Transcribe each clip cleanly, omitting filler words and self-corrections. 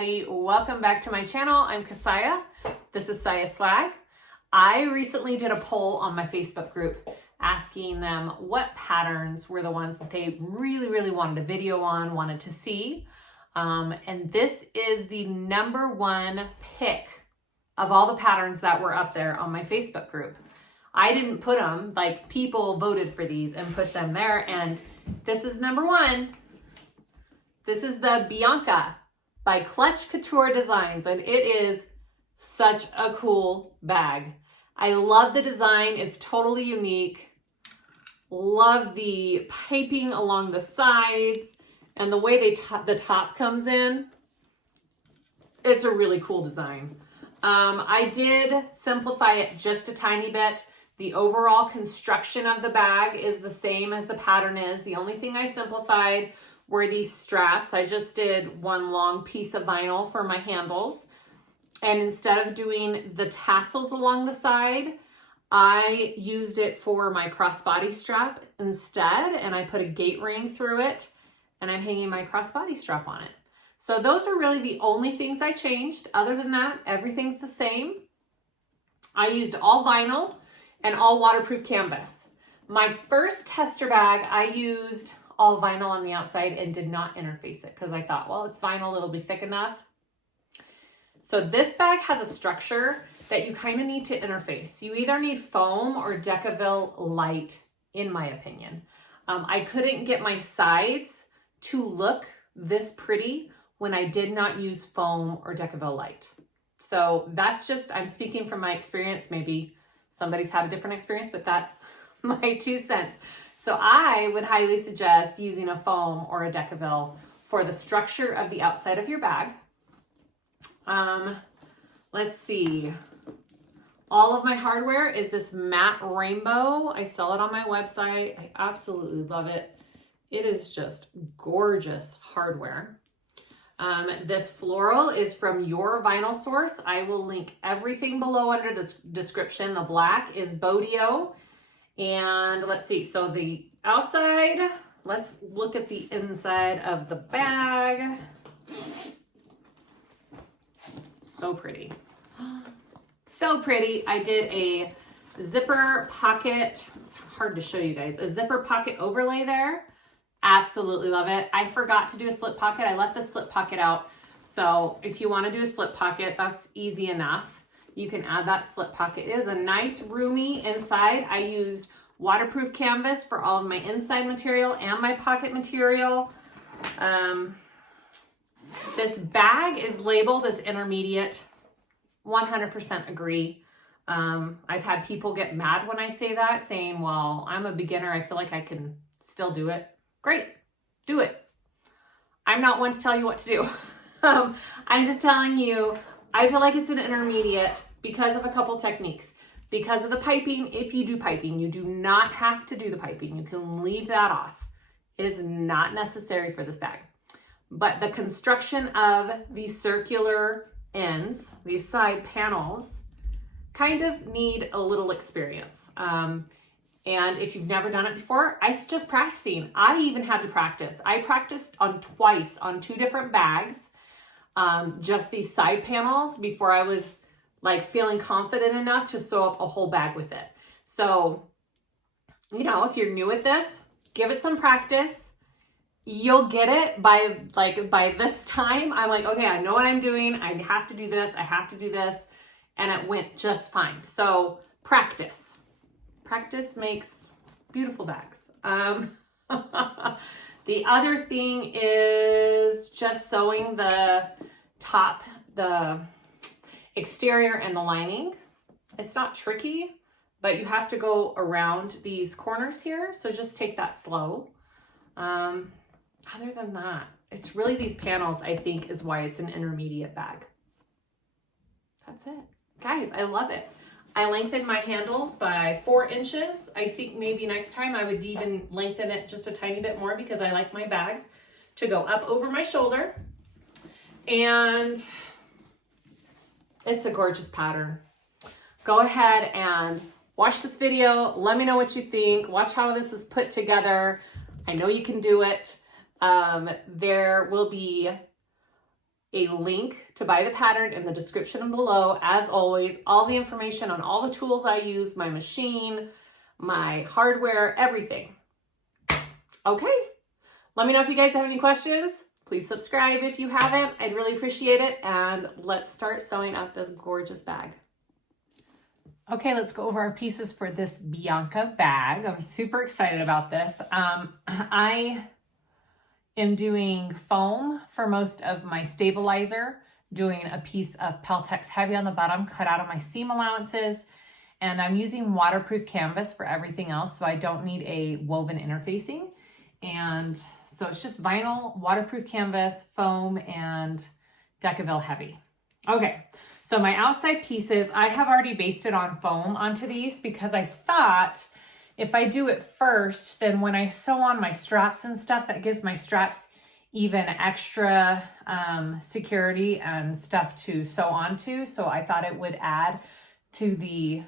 everybody, welcome back to my channel. I'm Kassiah. This is SiahSwag. I recently did a poll on my Facebook group asking them what patterns were the ones that they really wanted a video on, wanted to see. And this is the #1 pick of all the patterns that were up there on my Facebook group. I didn't put them, like people voted for these and put them there. And this is #1. This is the Bianca by Couture Designs, and it is such a cool bag. I love the design. It's totally unique. Love the piping along the sides and the way the top comes in. It's a really cool design. I did simplify it just a tiny bit. The overall construction of the bag is the same as the pattern is. The only thing I simplified were these straps. I just did one long piece of vinyl for my handles. And instead of doing the tassels along the side, I used it for my crossbody strap instead. And I put a gate ring through it and I'm hanging my crossbody strap on it. So those are really the only things I changed. Other than that, everything's the same. I used all vinyl and all waterproof canvas. My first tester bag, I used all vinyl on the outside and did not interface it because I thought, well, it's vinyl, it'll be thick enough. So this bag has a structure that you kind of need to interface. You either need foam or Decaville light, in my opinion. I couldn't get my sides to look this pretty when I did not use foam or Decaville light. So that's just, I'm speaking from my experience. Maybe somebody's had a different experience, but that's my 2 cents. So I would highly suggest using a foam or a Decaville for the structure of the outside of your bag. Let's see. All of my hardware is this matte rainbow. I sell it on my website. I absolutely love it. It is just gorgeous hardware. This floral is from Your Vinyl Source. I will link everything below under the description. The black is Bodio. And let's see, so the outside, let's look at the inside of the bag. So pretty. So pretty. I did a zipper pocket. It's hard to show you guys. A zipper pocket overlay there. Absolutely love it. I forgot to do a slip pocket. I left the slip pocket out. So if you want to do a slip pocket, that's easy enough. You can add that slip pocket. It is a nice roomy inside. I used waterproof canvas for all of my inside material and my pocket material. This bag is labeled as intermediate. 100% agree. I've had people get mad when I say that, saying, well, I'm a beginner. I feel like I can still do it. Great, do it. I'm not one to tell you what to do. I'm just telling you, I feel like it's an intermediate because of a couple techniques. Because of the piping, if you do piping, you do not have to do the piping. You can leave that off. It is not necessary for this bag. But the construction of these circular ends, these side panels, kind of need a little experience. And if you've never done it before, I suggest practicing. I even had to practice. I practiced twice on 2 different bags, just these side panels before I was like feeling confident enough to sew up a whole bag with it. So, you know, if you're new at this, give it some practice. You'll get it by this time. I'm like, okay, I know what I'm doing. I have to do this. I have to do this. And it went just fine. So practice. Practice makes beautiful bags. The other thing is just sewing the top, the exterior and the lining. It's not tricky, but you have to go around these corners here. So just take that slow. Other than that, it's really these panels, I think, is why it's an intermediate bag. That's it. Guys, I love it. I lengthened my handles by 4 inches. I think maybe next time I would even lengthen it just a tiny bit more because I like my bags to go up over my shoulder. And it's a gorgeous pattern. Go ahead and watch this video. Let me know what you think. Watch how this is put together. I know you can do it. There will be a link to buy the pattern in the description below. As always, all the information on all the tools I use, my machine, my hardware, everything. Okay, let me know if you guys have any questions. Please subscribe if you haven't. I'd really appreciate it. And let's start sewing up this gorgeous bag. Okay, let's go over our pieces for this Bianca bag. I'm super excited about this. I am doing foam for most of my stabilizer, doing a piece of Peltex Heavy on the bottom, cut out of my seam allowances, and I'm using waterproof canvas for everything else, so I don't need a woven interfacing. And so it's just vinyl, waterproof canvas, foam, and Decaville Heavy. Okay, so my outside pieces, I have already basted on foam onto these because I thought if I do it first, then when I sew on my straps and stuff, that gives my straps even extra security and stuff to sew onto. So I thought it would add to the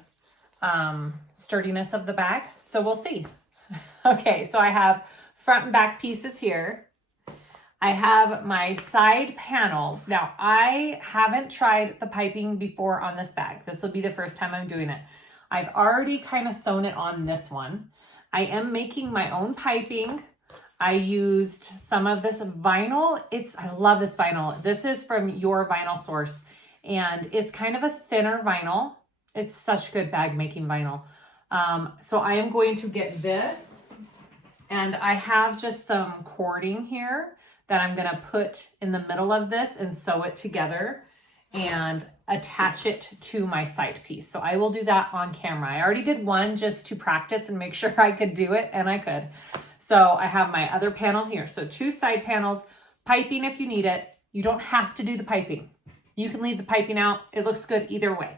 sturdiness of the bag. So we'll see. Okay, so I have front and back pieces here. I have my side panels. Now, I haven't tried the piping before on this bag. This will be the first time I'm doing it. I've already kind of sewn it on this one. I am making my own piping. I used some of this vinyl. I love this vinyl. This is from Your Vinyl Source, and it's kind of a thinner vinyl. It's such good bag making vinyl. So I am going to get this, and I have just some cording here that I'm gonna put in the middle of this and sew it together and attach it to my side piece. So I will do that on camera. I already did one just to practice and make sure I could do it, and I could. So I have my other panel here. So 2 side panels, piping if you need it. You don't have to do the piping. You can leave the piping out. It looks good either way.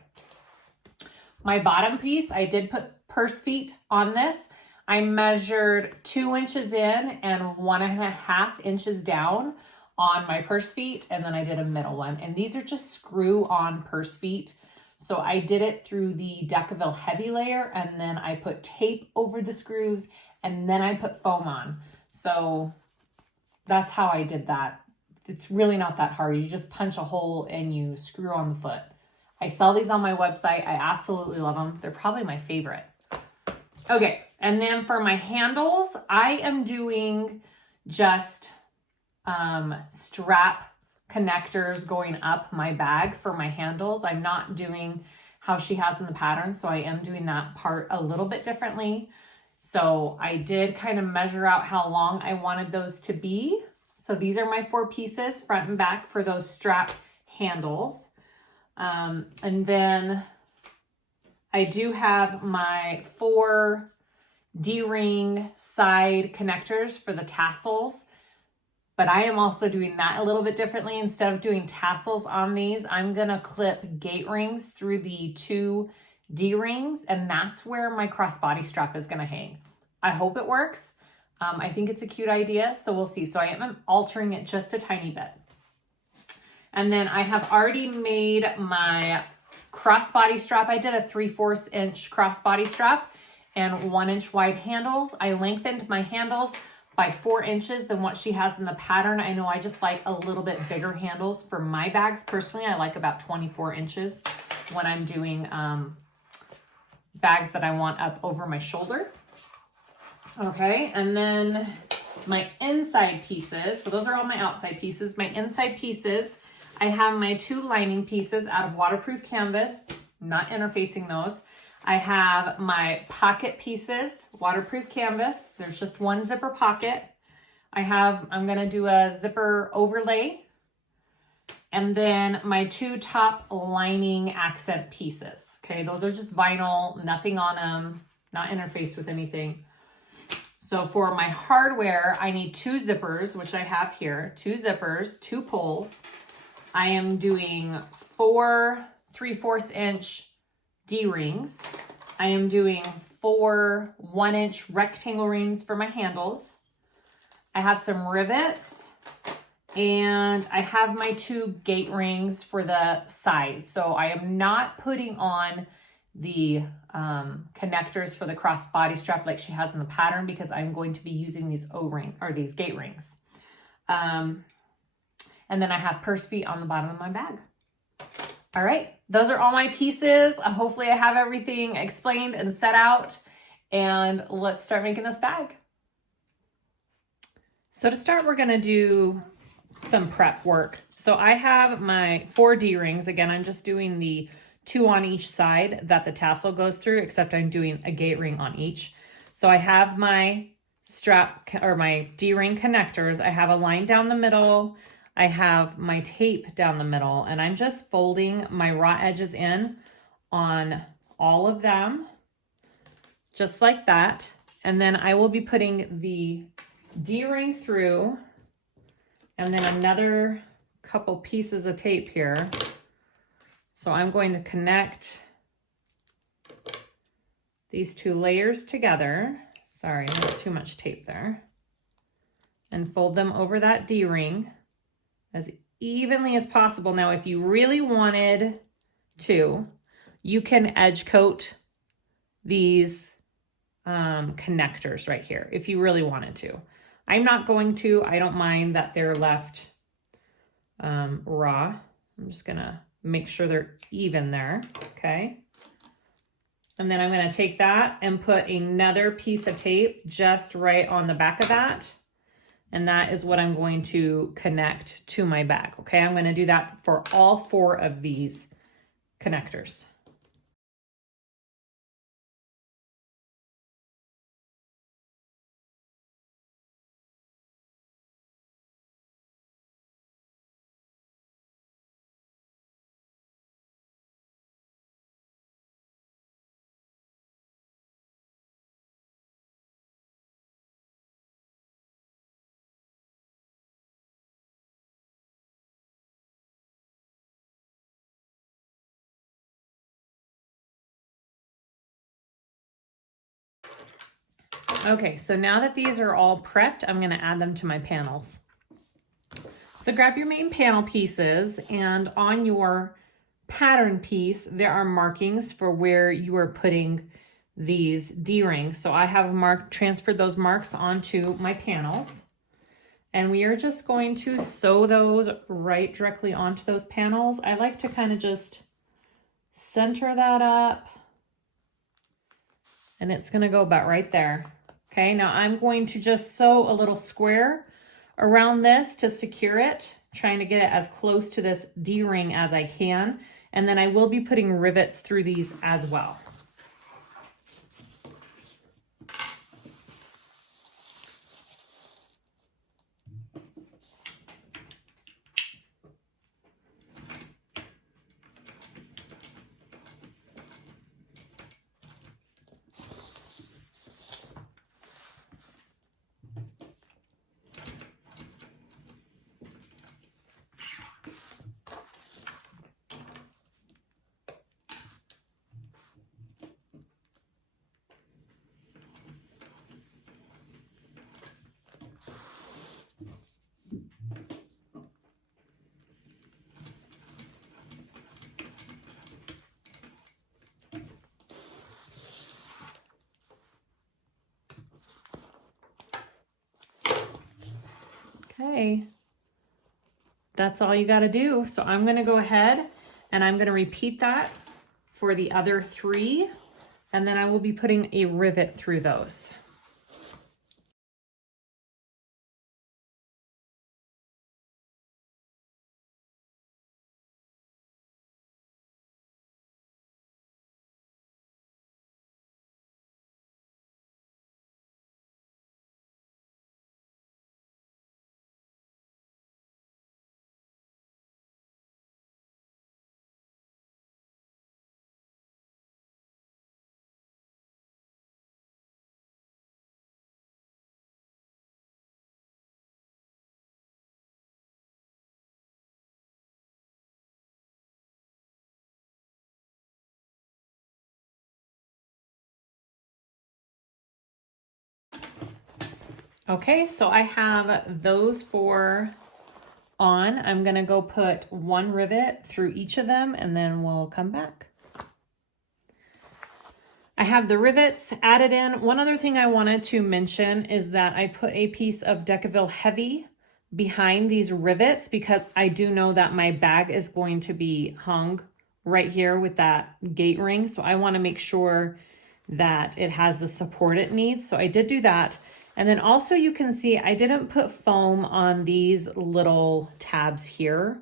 My bottom piece, I did put purse feet on this. I measured 2 inches in and 1.5 inches down on my purse feet, and then I did a middle one. And these are just screw-on purse feet. So I did it through the Decaville Heavy layer, and then I put tape over the screws, and then I put foam on. So that's how I did that. It's really not that hard. You just punch a hole and you screw on the foot. I sell these on my website. I absolutely love them. They're probably my favorite. Okay, and then for my handles, I am doing just strap connectors going up my bag for my handles. I'm not doing how she has in the pattern, so I am doing that part a little bit differently. So I did kind of measure out how long I wanted those to be. So these are my 4 pieces, front and back, for those strap handles. And then I do have my 4 D-ring side connectors for the tassels, but I am also doing that a little bit differently. Instead of doing tassels on these, I'm gonna clip gate rings through the 2 D-rings, and that's where my crossbody strap is gonna hang. I hope it works. I think it's a cute idea, so we'll see. So I am altering it just a tiny bit. And then I have already made my crossbody strap. I did a 3/4 inch crossbody strap and 1 inch wide handles. I lengthened my handles by 4 inches than what she has in the pattern. I know I just like a little bit bigger handles for my bags. Personally, I like about 24 inches when I'm doing bags that I want up over my shoulder. Okay, and then my inside pieces. So those are all my outside pieces. My inside pieces, I have my 2 lining pieces out of waterproof canvas, not interfacing those. I have my pocket pieces, waterproof canvas. There's just 1 zipper pocket. I'm gonna do a zipper overlay. And then my 2 top lining accent pieces. Okay, those are just vinyl, nothing on them, not interfaced with anything. So for my hardware, I need 2 zippers, which I have here, 2 zippers, 2 pulls. I am doing 4 3/4 inch D-rings. I am doing 4 1 inch rectangle rings for my handles. I have some rivets, and I have my 2 gate rings for the sides. So I am not putting on the connectors for the crossbody strap like she has in the pattern, because I'm going to be using these O-ring or these gate rings. And then I have purse feet on the bottom of my bag. All right, those are all my pieces. Hopefully I have everything explained and set out, and let's start making this bag. So to start, we're gonna do some prep work. So I have my 4 D-rings. Again, I'm just doing the 2 on each side that the tassel goes through, except I'm doing a gate ring on each. So I have my strap or my D-ring connectors. I have a line down the middle. I have my tape down the middle, and I'm just folding my raw edges in on all of them, just like that. And then I will be putting the D-ring through, and then another couple pieces of tape here. So I'm going to connect these 2 layers together. Sorry, not too much tape there. And fold them over that D-ring as evenly as possible. Now, if you really wanted to, you can edge coat these connectors right here if you really wanted to. I'm not going to. I don't mind that they're left raw. I'm just gonna make sure they're even there, okay? And then I'm gonna take that and put another piece of tape just right on the back of that. And that is what I'm going to connect to my bag, okay? I'm gonna do that for all 4 of these connectors. Okay, so now that these are all prepped, I'm gonna add them to my panels. So grab your main panel pieces, and on your pattern piece, there are markings for where you are putting these D-rings. So I have transferred those marks onto my panels, and we are just going to sew those right directly onto those panels. I like to kind of just center that up, and it's gonna go about right there. Okay, now I'm going to just sew a little square around this to secure it, trying to get it as close to this D-ring as I can. And then I will be putting rivets through these as well. Okay, that's all you got to do. So I'm going to go ahead and I'm going to repeat that for the other 3, and then I will be putting a rivet through those. Okay, so I have those 4 on. I'm gonna go put 1 rivet through each of them, and then we'll come back. I have the rivets added in. One other thing I wanted to mention is that I put a piece of Decaville Heavy behind these rivets because I do know that my bag is going to be hung right here with that gate ring. So I want to make sure that it has the support it needs. So I did do that. And then also you can see I didn't put foam on these little tabs here.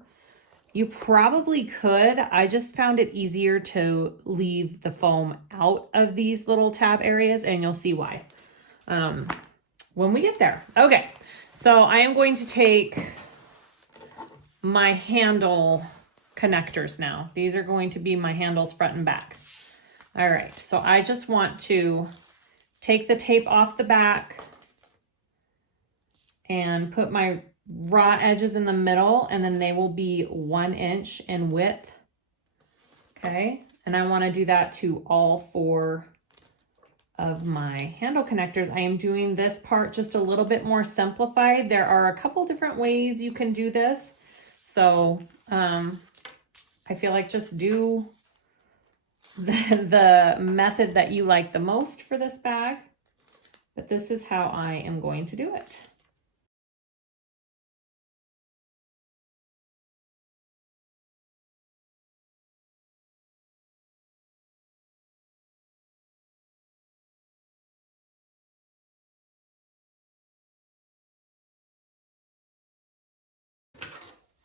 You probably could. I just found it easier to leave the foam out of these little tab areas, and you'll see why when we get there. Okay, so I am going to take my handle connectors now. These are going to be my handles front and back. All right, so I just want to take the tape off the back and put my raw edges in the middle, and then they will be 1 inch in width. Okay, and I want to do that to all 4 of my handle connectors. I am doing this part just a little bit more simplified. There are a couple different ways you can do this. So I feel like just do the method that you like the most for this bag, but this is how I am going to do it.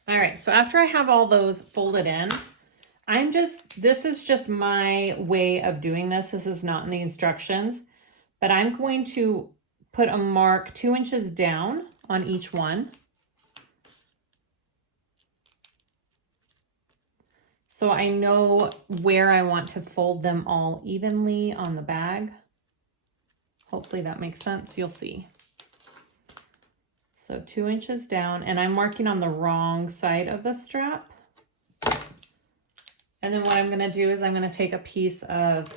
All right, so after I have all those folded in, this is just my way of doing this. This is not in the instructions, but I'm going to put a mark 2 inches down on each one. So I know where I want to fold them all evenly on the bag. Hopefully that makes sense, you'll see. So 2 inches down, and I'm marking on the wrong side of the strap. And then what I'm gonna do is I'm gonna take a piece of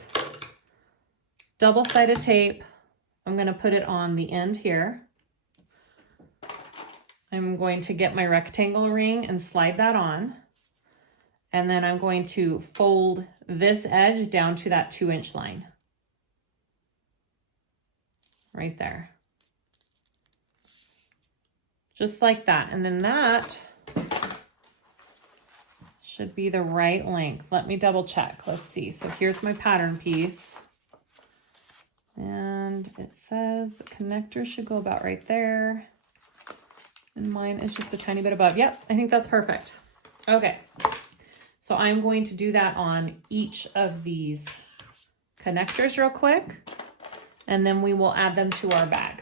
double-sided tape. I'm gonna put it on the end here. I'm going to get my rectangle ring and slide that on. And then I'm going to fold this edge down to that 2 inch line. Right there. Just like that. And then that should be the right length. Let me double check. Let's see. So here's my pattern piece. And it says the connector should go about right there. And mine is just a tiny bit above. Yep, I think that's perfect. Okay. So I'm going to do that on each of these connectors real quick. And then we will add them to our bag.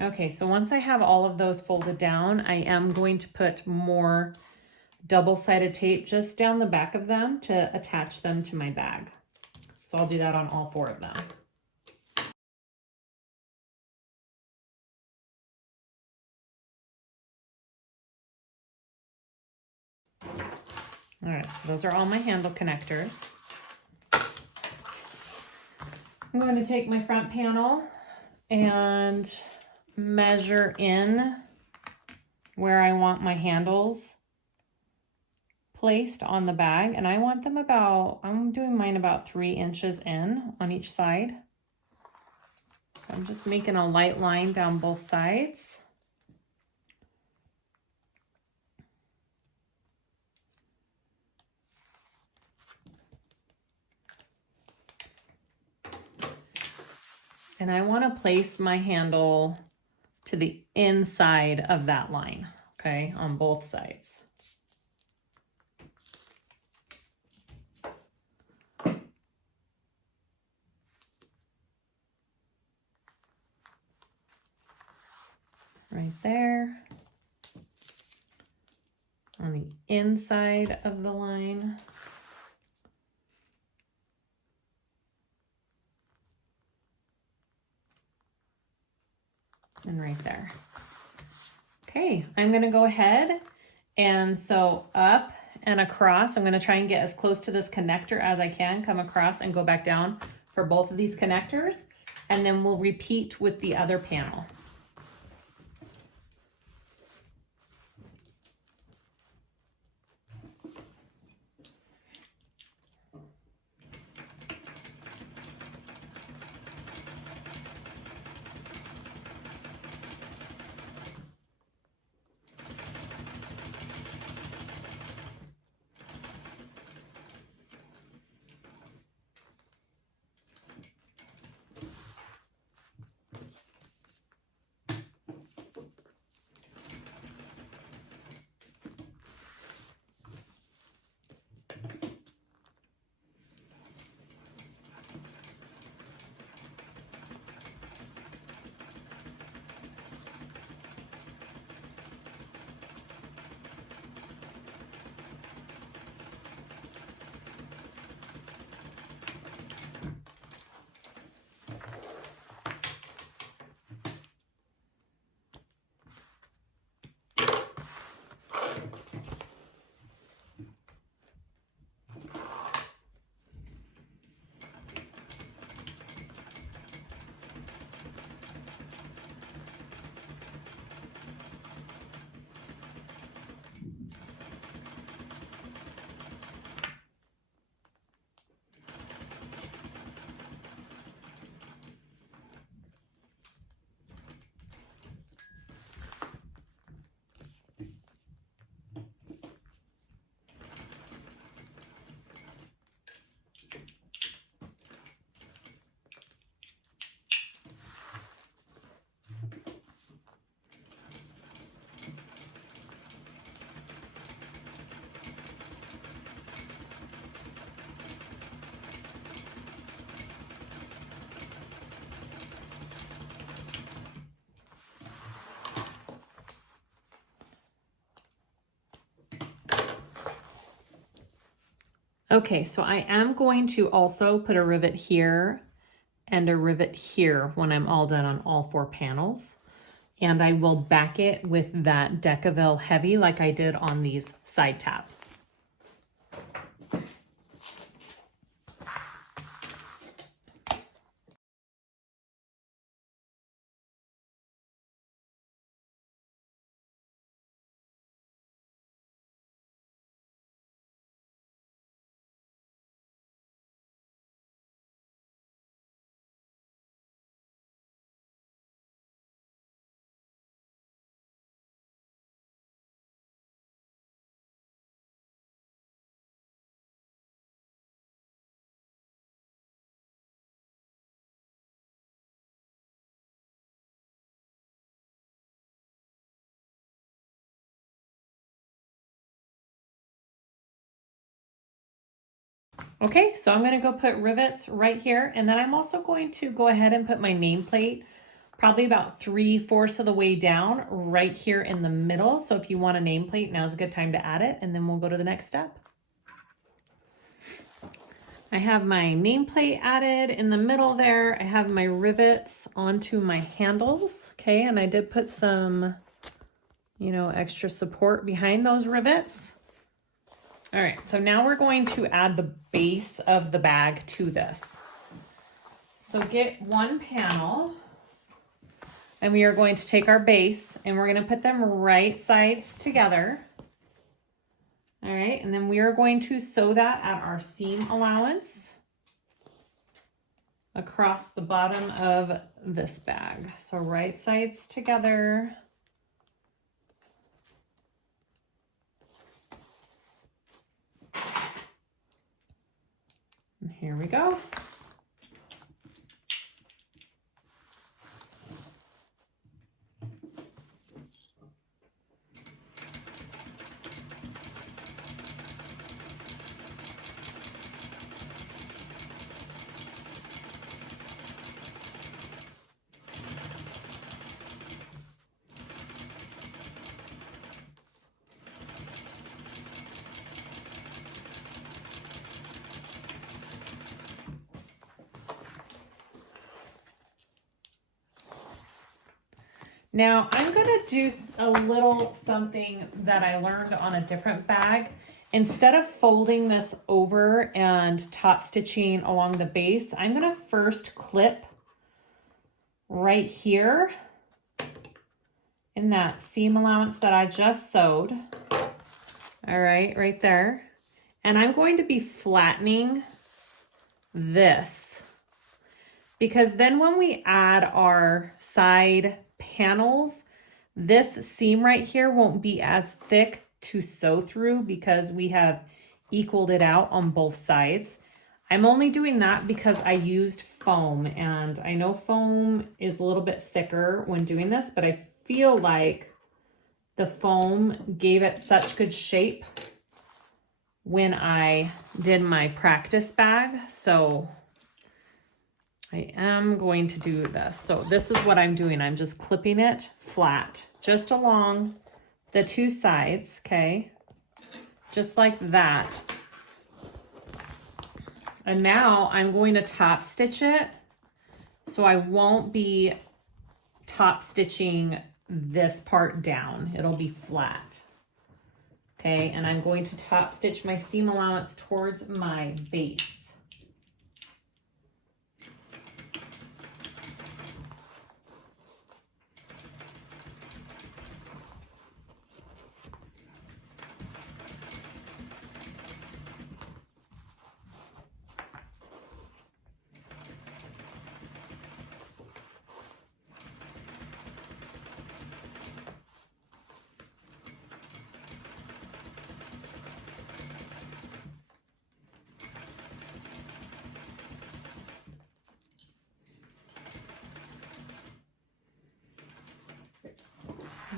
Okay, so once I have all of those folded down, I am going to put more double-sided tape just down the back of them to attach them to my bag. So I'll do that on all 4 of them. All right, so those are all my handle connectors. I'm going to take my front panel and measure in where I want my handles placed on the bag, and I want them I'm doing mine about 3 inches in on each side. So I'm just making a light line down both sides. And I want to place my handle to the inside of that line, okay, on both sides. Right there. On the inside of the line. And right there. Okay, I'm gonna go ahead and sew up and across. I'm gonna try and get as close to this connector as I can, come across and go back down for both of these connectors. And then we'll repeat with the other panel. Okay, so I am going to also put a rivet here and a rivet here when I'm all done on all 4 panels. And I will back it with that Decaville Heavy like I did on these side tabs. Okay, so I'm gonna go put rivets right here, and then I'm also going to go ahead and put my nameplate probably about 3/4 of the way down right here in the middle. So if you want a nameplate, now's a good time to add it, and then we'll go to the next step. I have my nameplate added in the middle there. I have my rivets onto my handles, okay, and I did put some, you know, extra support behind those rivets. All right, so now we're going to add the base of the bag to this. So get 1 panel, and we are going to take our base and we're going to put them right sides together. All right, and then we are going to sew that at our seam allowance across the bottom of this bag. So right sides together. And here we go. Now I'm gonna do a little something that I learned on a different bag. Instead of folding this over and top stitching along the base, I'm gonna first clip right here in that seam allowance that I just sewed. All right, right there. And I'm going to be flattening this, because then when we add our side panels, this seam right here won't be as thick to sew through because we have equaled it out on both sides. I'm only doing that because I used foam, and I know foam is a little bit thicker when doing this, but I feel like the foam gave it such good shape when I did my practice bag. So I am going to do this. So this is what I'm doing. I'm just clipping it flat, just along the 2 sides, okay? Just like that. And now I'm going to top stitch it, so I won't be top stitching this part down. It'll be flat, okay? And I'm going to top stitch my seam allowance towards my base.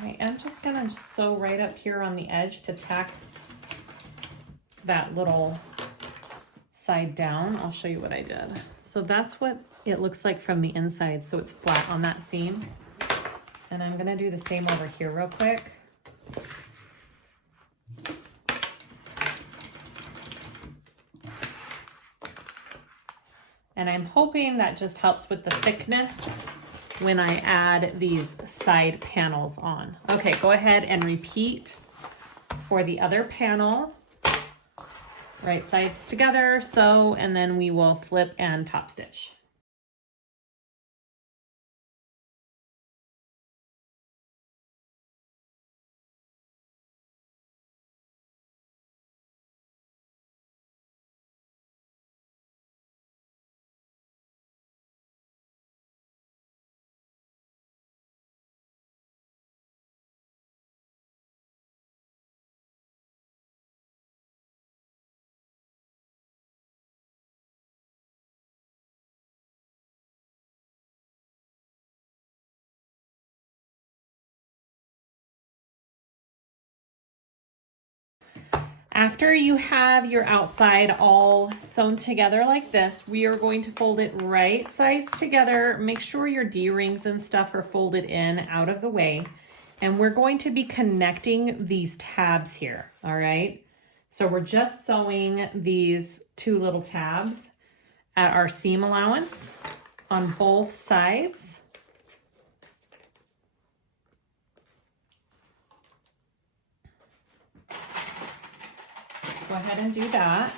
I am just gonna sew right up here on the edge to tack that little side down. I'll show you what I did. So that's what it looks like from the inside, so it's flat on that seam. And I'm gonna do the same over here real quick. And I'm hoping that just helps with the thickness when I add these side panels on. Okay, go ahead and repeat for the other panel. Right sides together, sew, and then we will flip and top stitch. After you have your outside all sewn together like this, we are going to fold it right sides together. Make sure your D-rings and stuff are folded in out of the way. And we're going to be connecting these tabs here, all right? So we're just sewing these two little tabs at our seam allowance on both sides. Go ahead and do that.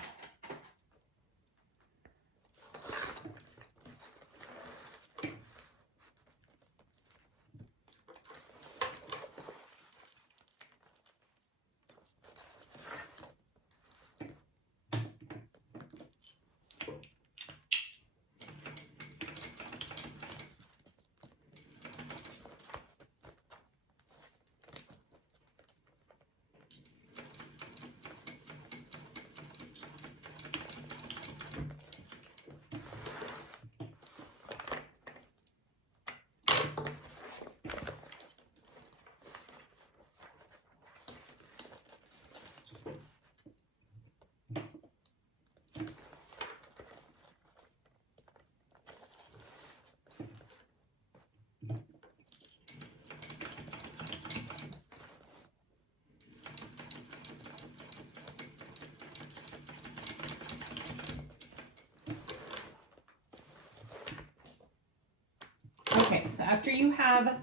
Okay, so after you have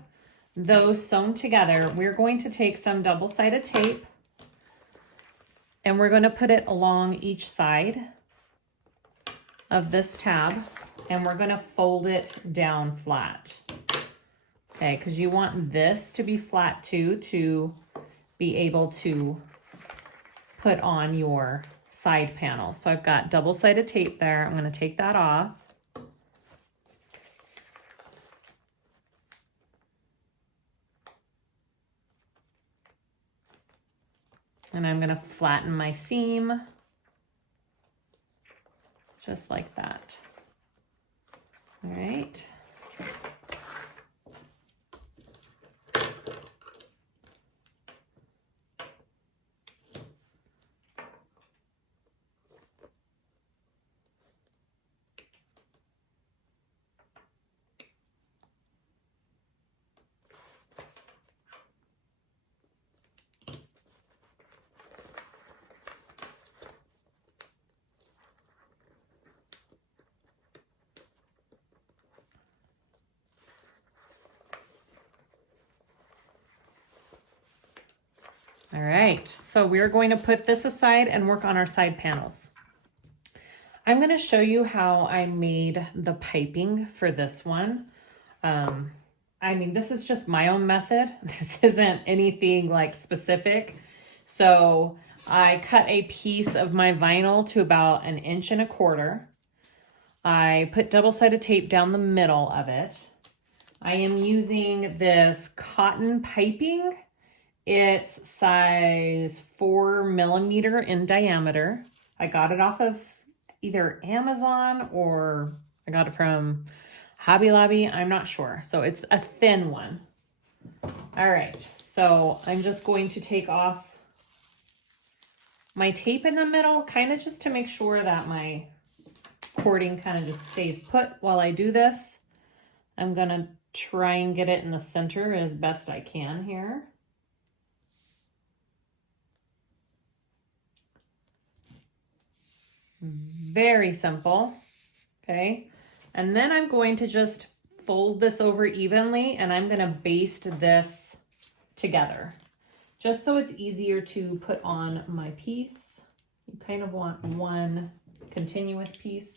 those sewn together, we're going to take some double-sided tape and we're going to put it along each side of this tab and we're going to fold it down flat. Okay, because you want this to be flat too to be able to put on your side panel. So I've got double-sided tape there. I'm going to take that off. And I'm going to flatten my seam just like that. All right. All right, so we're going to put this aside and work on our side panels. I'm going to show you how I made the piping for this one. I mean, this is just my own method. This isn't anything like specific. So I cut a piece of my vinyl to about 1.25 inches. I put double-sided tape down the middle of it. I am using this cotton piping. It's size 4 millimeter in diameter. I got it off of either Amazon or I got it from Hobby Lobby. I'm not sure. So it's a thin one. All right. So I'm just going to take off my tape in the middle, kind of just to make sure that my cording kind of just stays put while I do this. I'm going to try and get it in the center as best I can here. Very simple. okay? And then I'm going to just fold this over evenly, and I'm gonna baste this together, just so it's easier to put on my piece. You kind of want one continuous piece.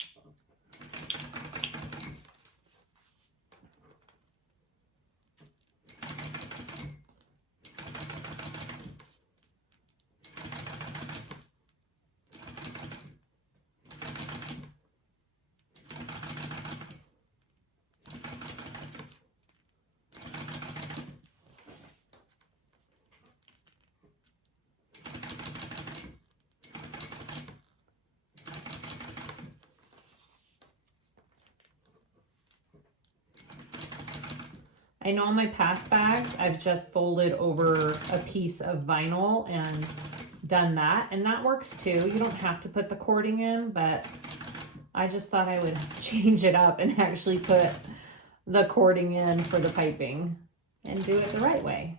I know on my past bags, I've just folded over a piece of vinyl and done that, and that works too. You don't have to put the cording in, but I just thought I would change it up and actually put the cording in for the piping and do it the right way.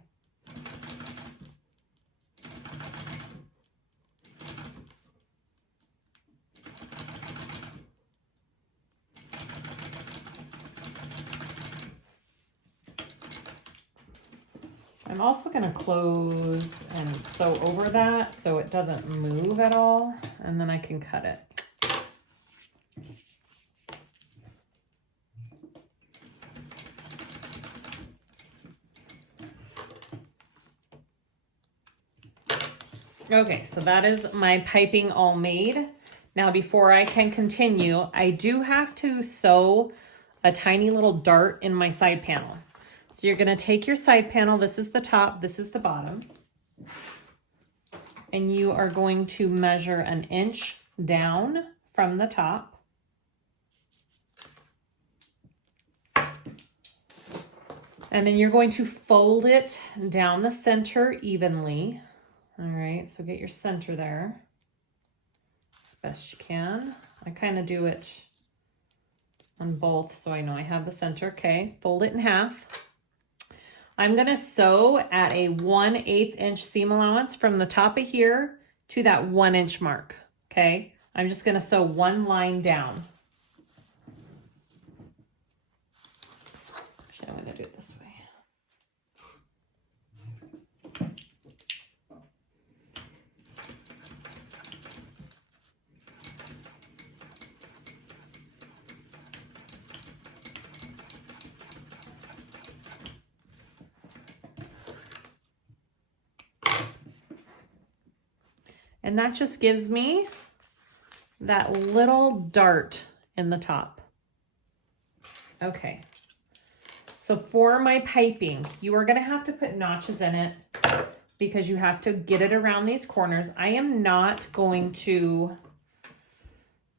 I'm also going to close and sew over that so it doesn't move at all, and then I can cut it. Okay, so that is my piping all made. Now, before I can continue, I do have to sew a tiny little dart in my side panel. So you're gonna take your side panel, this is the top, this is the bottom, and you are going to measure an inch down from the top. And then you're going to fold it down the center evenly. All right, so get your center there as best you can. I kind of do it on both so I know I have the center. Okay, fold it in half. I'm gonna sew at a 1/8 inch seam allowance from the top of here to that 1 inch mark, okay? I'm just gonna sew one line down. Actually, I'm gonna do it this way. And that just gives me that little dart in the top. Okay, so for my piping, you are gonna have to put notches in it because you have to get it around these corners. I am not going to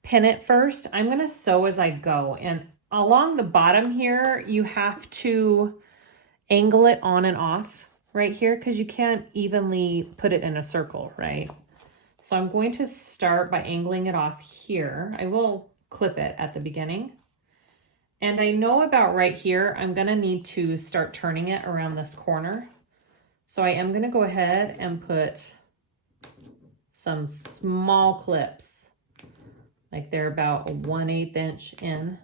pin it first. I'm gonna sew as I go. And along the bottom here, you have to angle it on and off right here because you can't evenly put it in a circle, right? So I'm going to start by angling it off here. I will clip it at the beginning. And I know about right here, I'm gonna need to start turning it around this corner. So I am gonna go ahead and put some small clips, like they're about a 1/8 inch in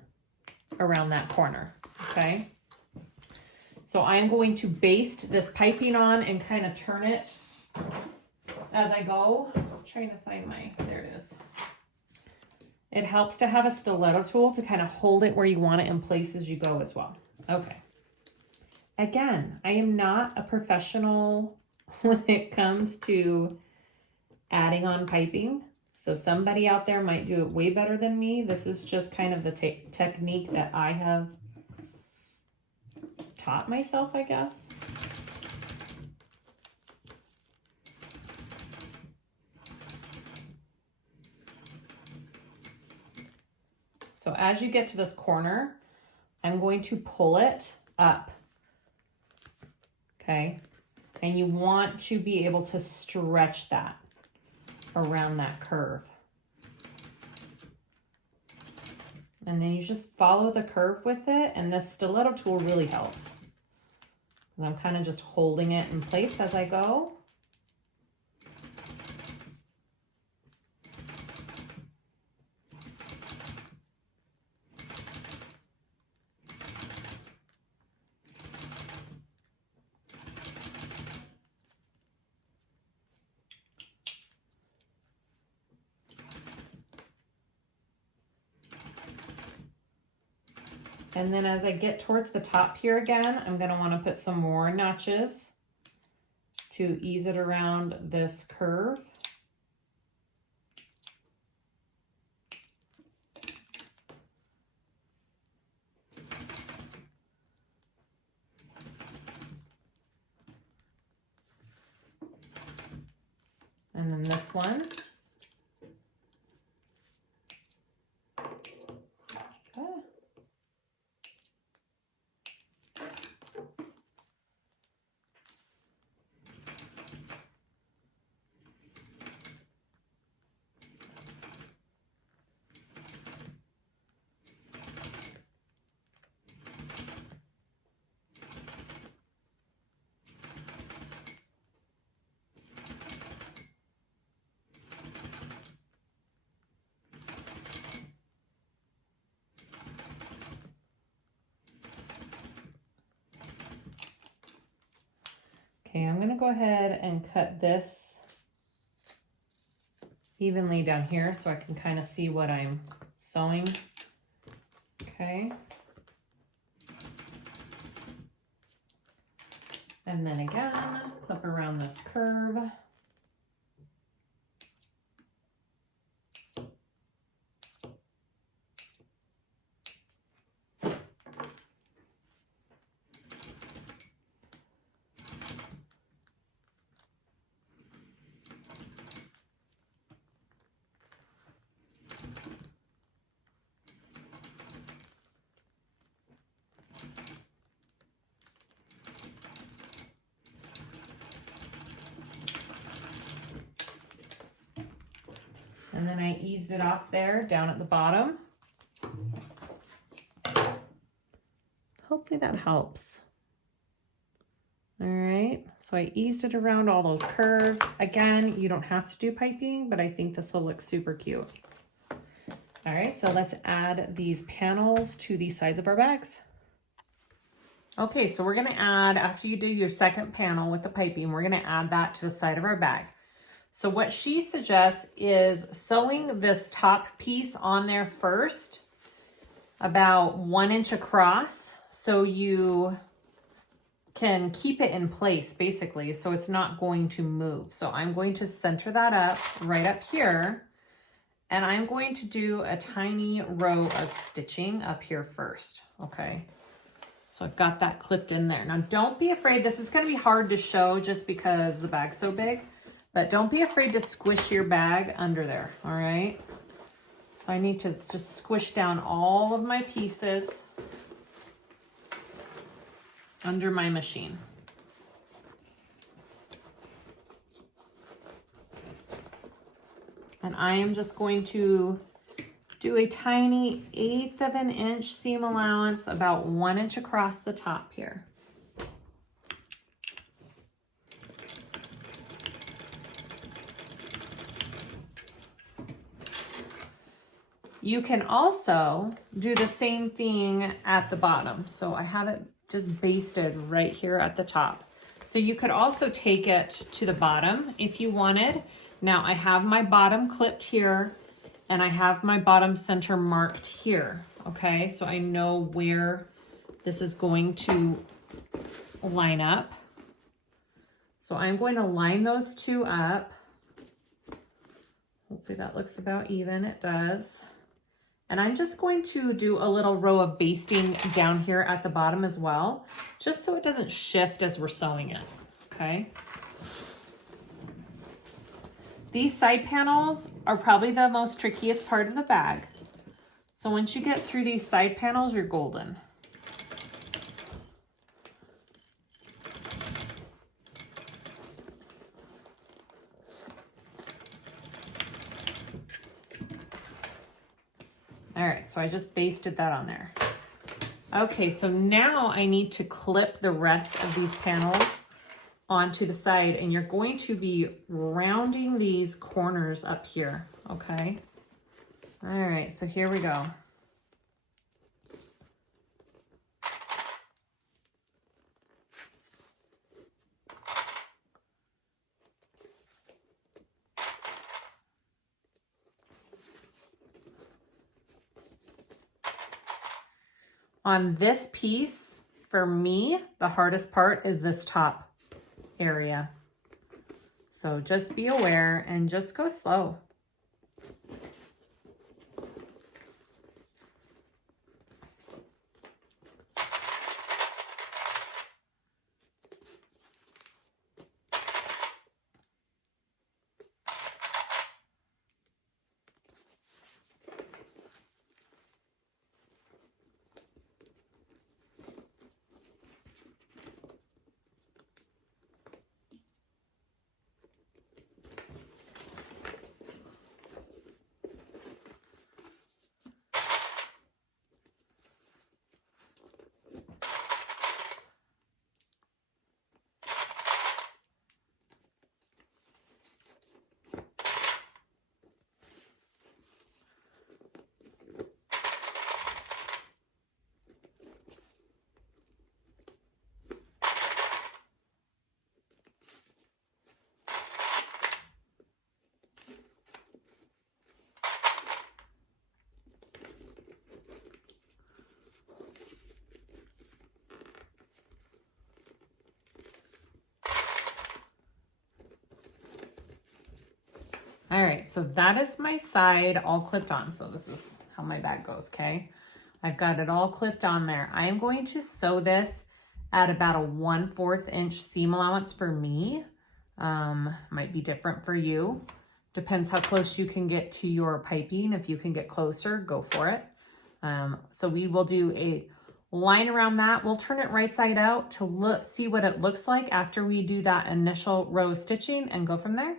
around that corner, okay? So I'm going to baste this piping on and kind of turn it as I go. I'm trying to find there it is. It helps to have a stiletto tool to kind of hold it where you want it in place as you go as well. Okay. Again, I am not a professional when it comes to adding on piping. So somebody out there might do it way better than me. This is just kind of the technique that I have taught myself, I guess. So as you get to this corner, I'm going to pull it up, okay? And you want to be able to stretch that around that curve. And then you just follow the curve with it, and this stiletto tool really helps. And I'm kind of just holding it in place as I go. And then as I get towards the top here again, I'm gonna wanna put some more notches to ease it around this curve. And then this one. Okay. Okay, I'm gonna go ahead and cut this evenly down here so I can kind of see what I'm sewing. Okay. And then again, flip around this curve. And then I eased it off there down at the bottom. Hopefully that helps. All right, so I eased it around all those curves. Again, you don't have to do piping, but I think this will look super cute. All right, so let's add these panels to the sides of our bags. Okay, so we're gonna add, after you do your second panel with the piping, we're gonna add that to the side of our bag. So what she suggests is sewing this top piece on there first, about 1 inch across, so you can keep it in place basically, so it's not going to move. So I'm going to center that up right up here, and I'm going to do a tiny row of stitching up here first, okay? So I've got that clipped in there. Now don't be afraid, this is gonna be hard to show just because the bag's so big. But don't be afraid to squish your bag under there, all right? So I need to just squish down all of my pieces under my machine. And I am just going to do a tiny 1/8 of an inch seam allowance, about 1 inch across the top here. You can also do the same thing at the bottom. So I have it just basted right here at the top. So you could also take it to the bottom if you wanted. Now I have my bottom clipped here and I have my bottom center marked here. Okay, so I know where this is going to line up. So I'm going to line those two up. Hopefully that looks about even, it does. And I'm just going to do a little row of basting down here at the bottom as well, just so it doesn't shift as we're sewing it, okay? These side panels are probably the most trickiest part of the bag. So once you get through these side panels, you're golden. All right, so I just basted that on there. Okay, so now I need to clip the rest of these panels onto the side, and you're going to be rounding these corners up here, okay? All right, so here we go. On this piece, for me, the hardest part is this top area. So just be aware and just go slow. All right, so that is my side all clipped on. So this is how my bag goes, okay? I've got it all clipped on there. I am going to sew this at about a 1/4 inch seam allowance for me. Might be different for you. Depends how close you can get to your piping. If you can get closer, go for it. So we will do a line around that. We'll turn it right side out to see what it looks like after we do that initial row of stitching and go from there.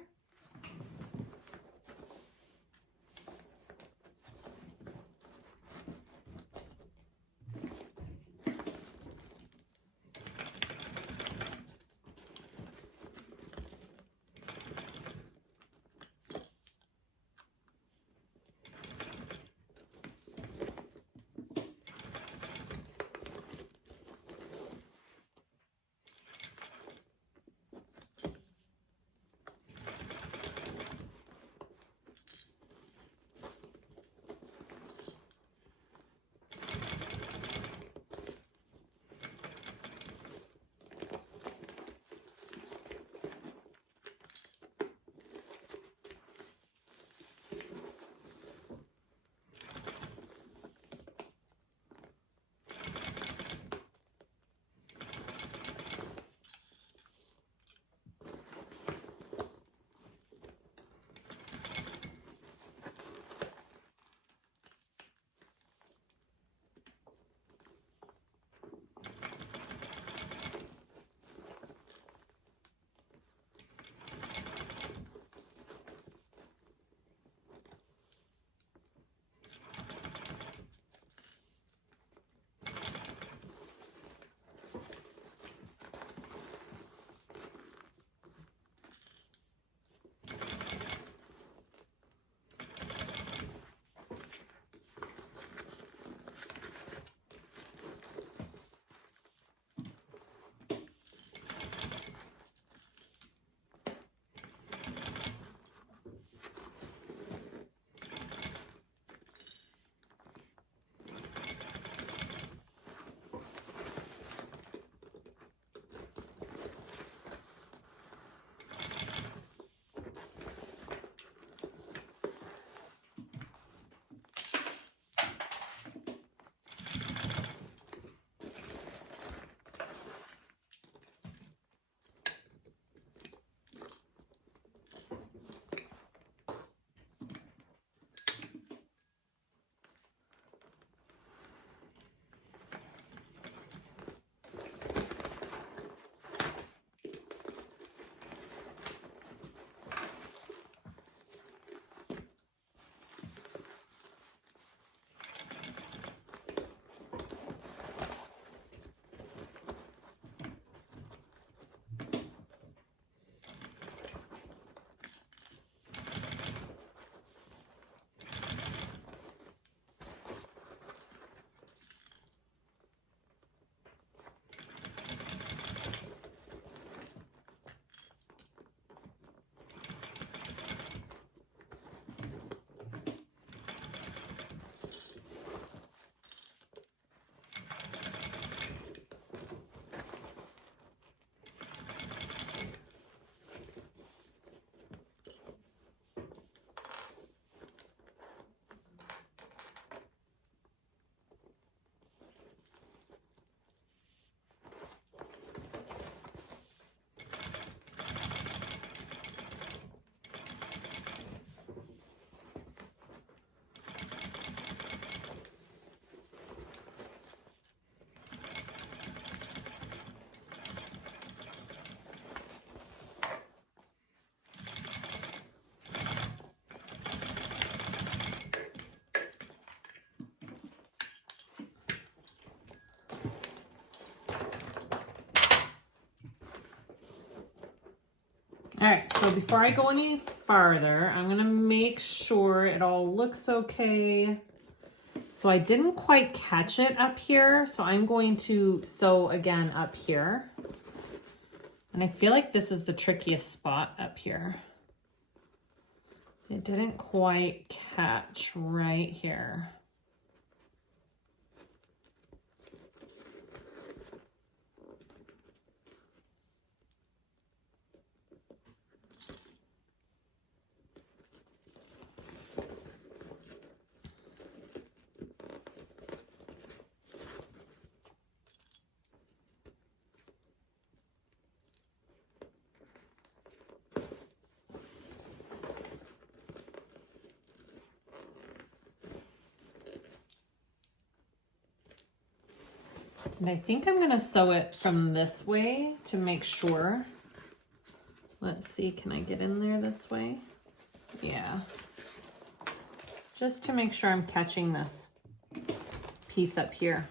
All right, so before I go any farther, I'm gonna make sure it all looks okay. So I didn't quite catch it up here, so I'm going to sew again up here. And I feel like this is the trickiest spot up here. It didn't quite catch right here. And I think I'm gonna sew it from this way to make sure. Let's see, can I get in there this way? Yeah. Just to make sure I'm catching this piece up here.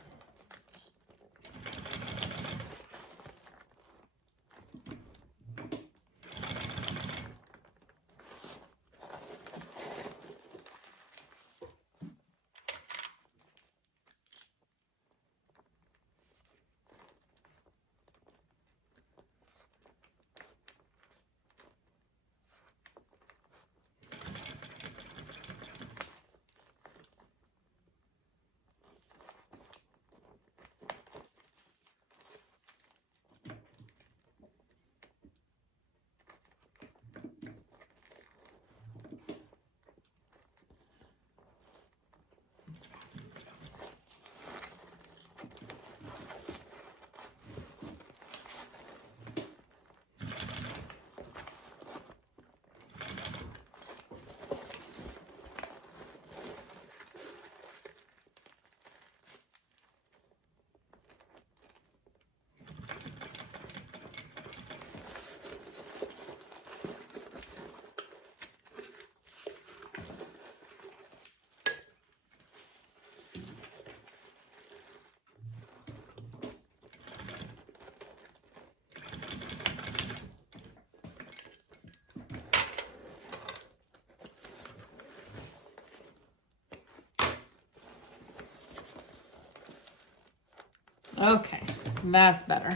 Okay, that's better.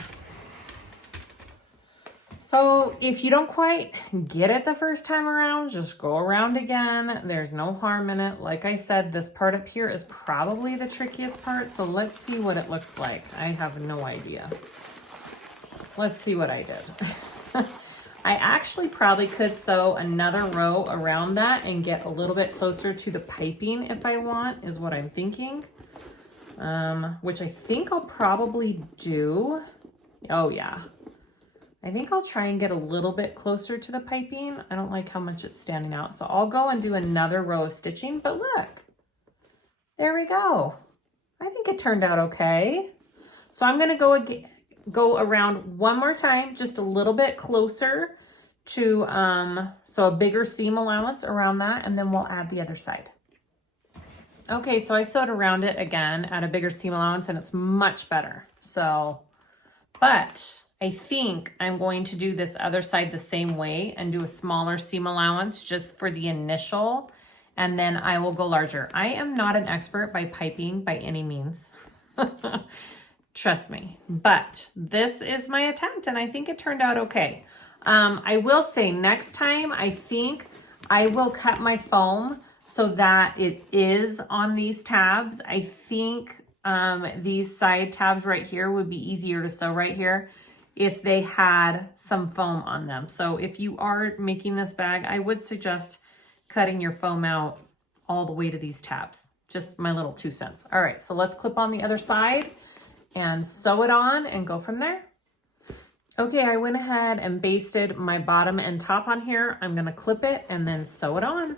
So if you don't quite get it the first time around, just go around again. There's no harm in it. Like I said, this part up here is probably the trickiest part. So let's see what it looks like. I have no idea. Let's see what I did. I actually probably could sew another row around that and get a little bit closer to the piping if I want, is what I'm thinking. Which I think I'll probably do. Oh yeah. I think I'll try and get a little bit closer to the piping. I don't like how much it's standing out. So I'll go and do another row of stitching, but look, there we go. I think it turned out okay. So I'm gonna go around one more time, just a little bit closer to, so a bigger seam allowance around that, and then we'll add the other side. Okay, so I sewed around it again at a bigger seam allowance and it's much better. So, but I think I'm going to do this other side the same way and do a smaller seam allowance just for the initial, and then I will go larger. I am not an expert by piping by any means. Trust me, but this is my attempt and I think it turned out okay. I will say next time, I think I will cut my foam so that it is on these tabs. I think these side tabs right here would be easier to sew right here if they had some foam on them. So if you are making this bag, I would suggest cutting your foam out all the way to these tabs. Just my little 2 cents. All right, so let's clip on the other side and sew it on and go from there. Okay, I went ahead and basted my bottom and top on here. I'm gonna clip it and then sew it on.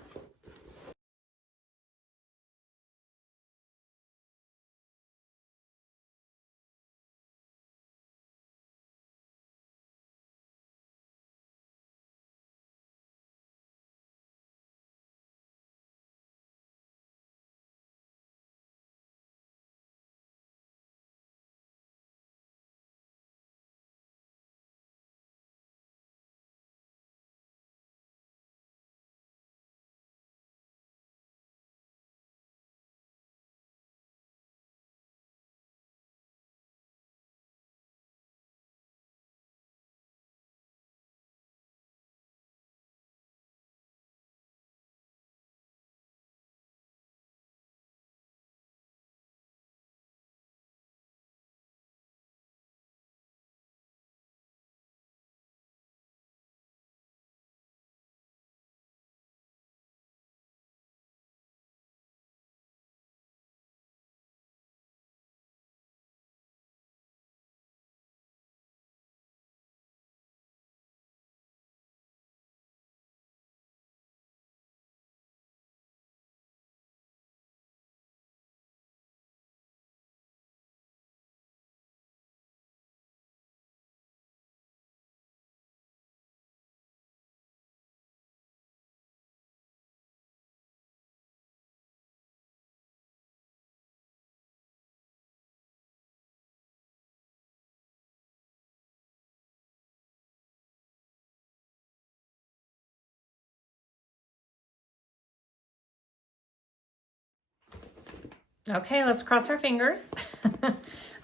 Okay, let's cross our fingers.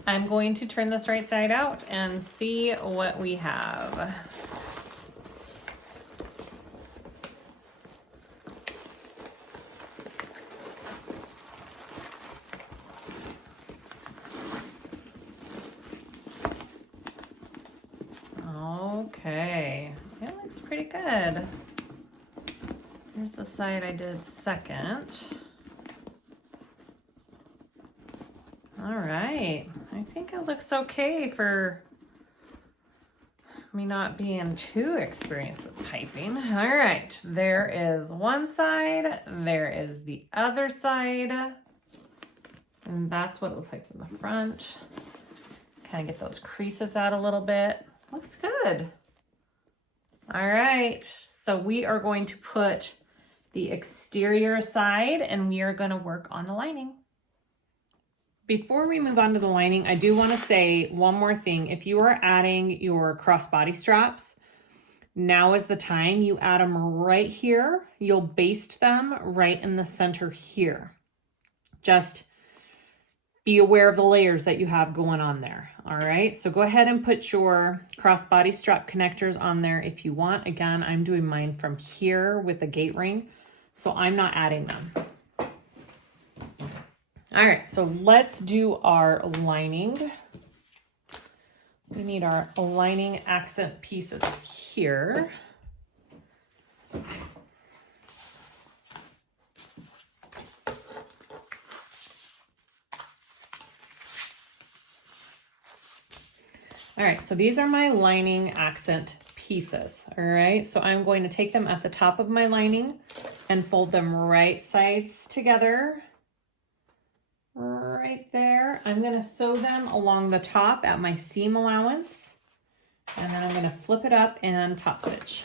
I'm going to turn this right side out and see what we have. Okay, it looks pretty good. Here's the side I did second. All right, I think it looks okay for me not being too experienced with piping. All right, there is one side, there is the other side, and that's what it looks like from the front. Kind of get those creases out a little bit. Looks good. All right, so we are going to put the exterior side and we are going to work on the lining. Before we move on to the lining, I do want to say one more thing. If you are adding your crossbody straps, now is the time. You add them right here. You'll baste them right in the center here. Just be aware of the layers that you have going on there. All right, so go ahead and put your crossbody strap connectors on there if you want. Again, I'm doing mine from here with the gate ring, so I'm not adding them. All right, so let's do our lining. We need our lining accent pieces here. All right, so these are my lining accent pieces. All right, so I'm going to take them at the top of my lining and fold them right sides together. Right there. I'm going to sew them along the top at my seam allowance, and then I'm going to flip it up and top stitch.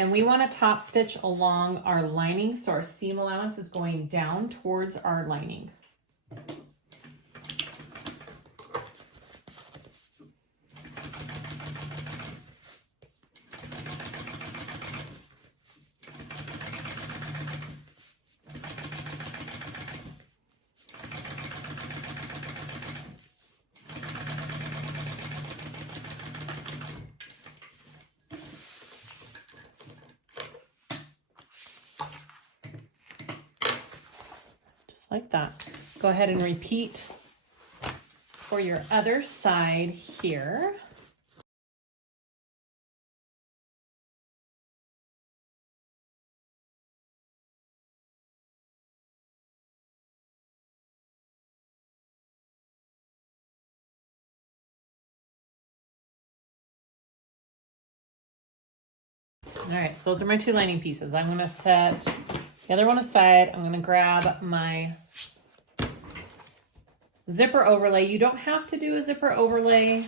And we want to top stitch along our lining, so our seam allowance is going down towards our lining. Like that. Go ahead and repeat for your other side here. All right, so those are my two lining pieces. I'm going to set the other one aside. I'm going to grab my zipper overlay. You don't have to do a zipper overlay.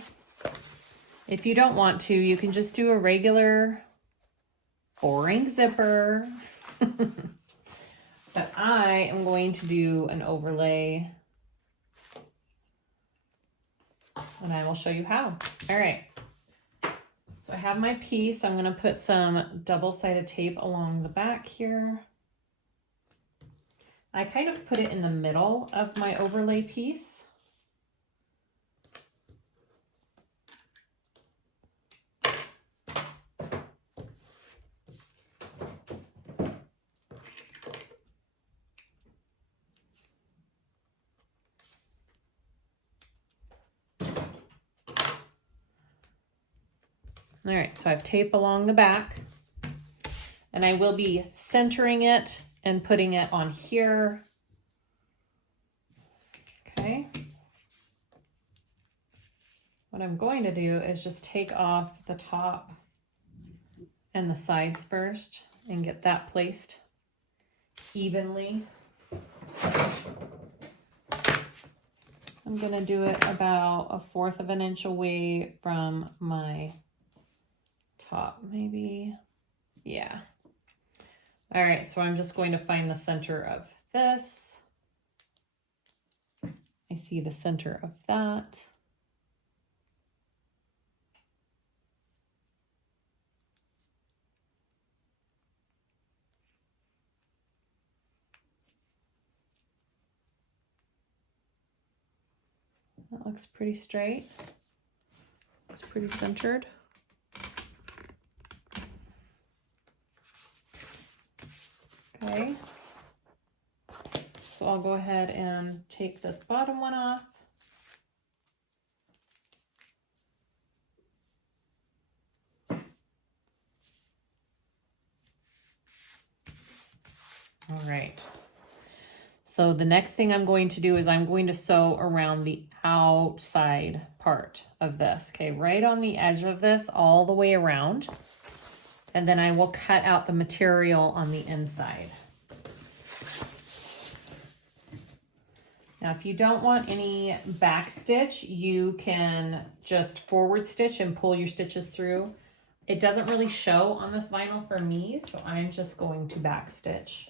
If you don't want to, you can just do a regular boring zipper. But I am going to do an overlay, and I will show you how. All right. So I have my piece. I'm going to put some double-sided tape along the back here. I kind of put it in the middle of my overlay piece. All right, so I have tape along the back, and I will be centering it and putting it on here. Okay. What I'm going to do is just take off the top and the sides first and get that placed evenly I'm gonna do it about 1/4 of an inch away from my top, maybe, yeah. All right, so I'm just going to find the center of this. I see the center of that. That looks pretty straight. It's pretty centered. Okay. So I'll go ahead and take this bottom one off. All right. So the next thing I'm going to do is I'm going to sew around the outside part of this, okay, right on the edge of this all the way around. And then I will cut out the material on the inside. Now, if you don't want any back stitch, you can just forward stitch and pull your stitches through. It doesn't really show on this vinyl for me, so I'm just going to back stitch.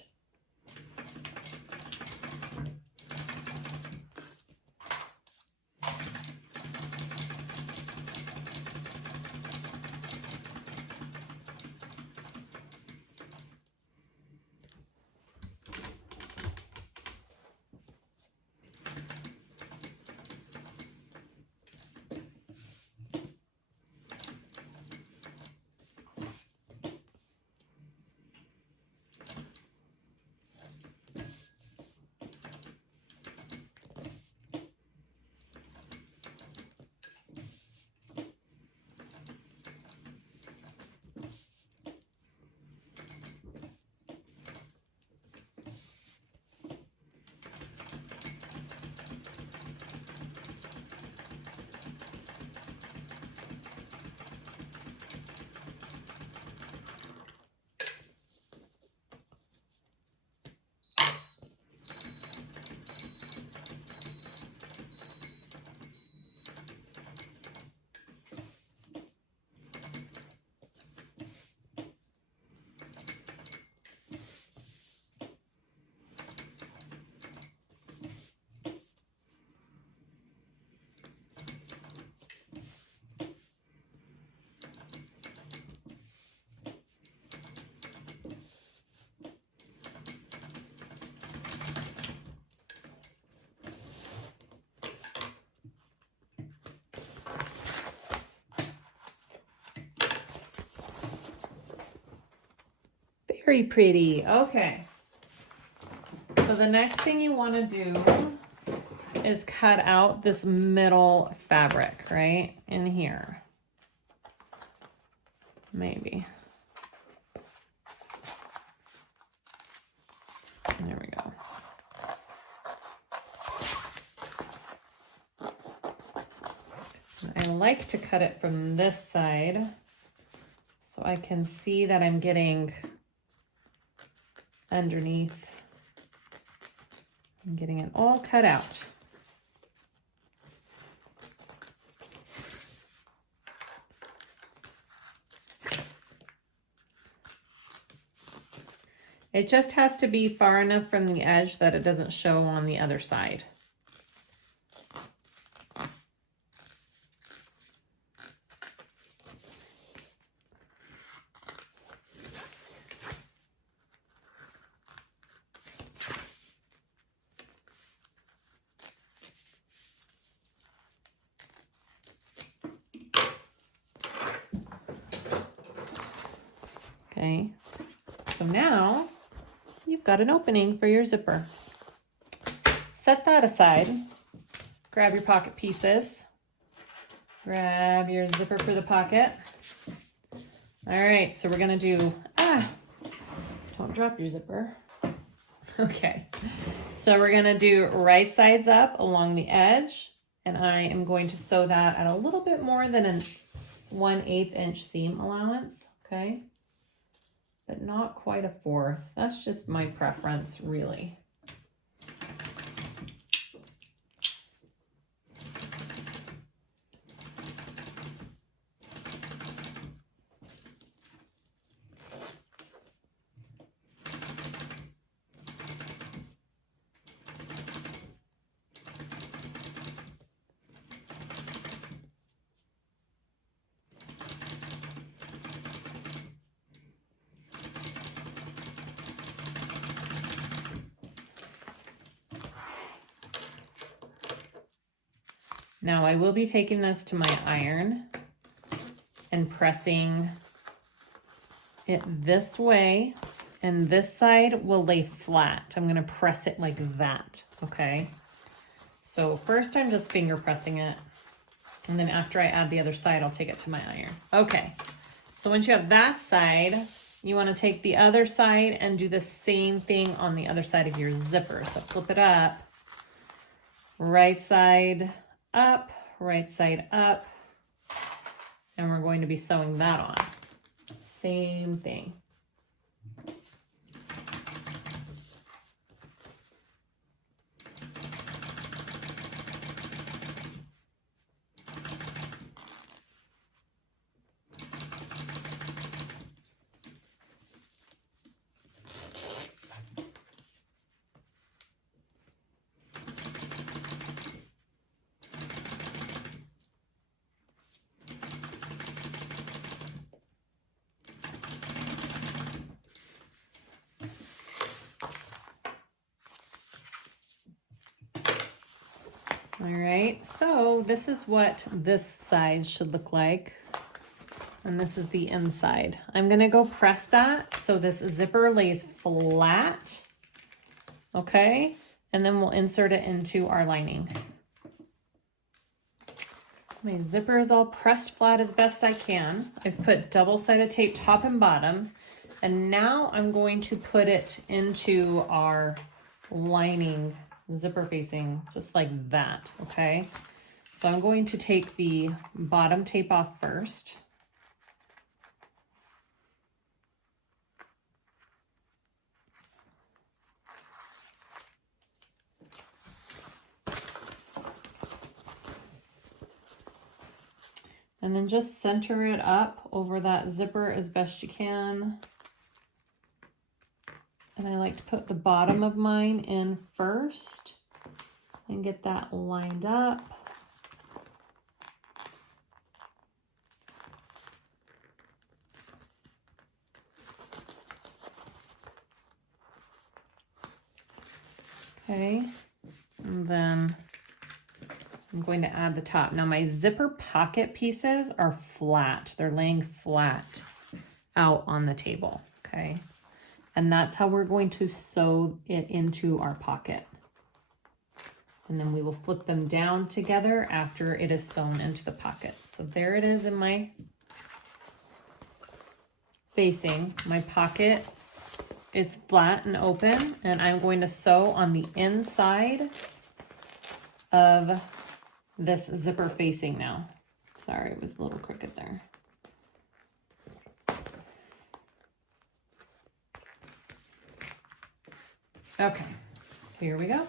Very pretty. Okay. So the next thing you want to do is cut out this middle fabric right in here. Maybe. There we go. I like to cut it from this side so I can see that I'm getting underneath. I'm getting it all cut out. It just has to be far enough from the edge that it doesn't show on the other side. Okay, so now you've got an opening for your zipper. Set that aside. Grab your pocket pieces. Grab your zipper for the pocket. All right, so we're gonna do, don't drop your zipper. Okay, so we're gonna do right sides up along the edge, and I am going to sew that at a little bit more than a 1/8 inch seam allowance, okay? But not quite a 1/4. That's just my preference, really. Now I will be taking this to my iron and pressing it this way, and this side will lay flat. I'm gonna press it like that, okay? So first I'm just finger pressing it, and then after I add the other side, I'll take it to my iron. Okay, so once you have that side, you wanna take the other side and do the same thing on the other side of your zipper. So flip it up, right side up, and we're going to be sewing that on. Same thing. All right, so this is what this side should look like. And this is the inside. I'm gonna go press that so this zipper lays flat, okay? And then we'll insert it into our lining. My zipper is all pressed flat as best I can. I've put double-sided tape top and bottom, and now I'm going to put it into our lining zipper facing just like that, okay? So I'm going to take the bottom tape off first. And then just center it up over that zipper as best you can. And I like to put the bottom of mine in first and get that lined up. Okay, and then I'm going to add the top. Now my zipper pocket pieces are flat. They're laying flat out on the table, okay? And that's how we're going to sew it into our pocket. And then we will flip them down together after it is sewn into the pocket. So there it is in my facing. My pocket is flat and open, and I'm going to sew on the inside of this zipper facing now. Sorry, it was a little crooked there. Okay, here we go.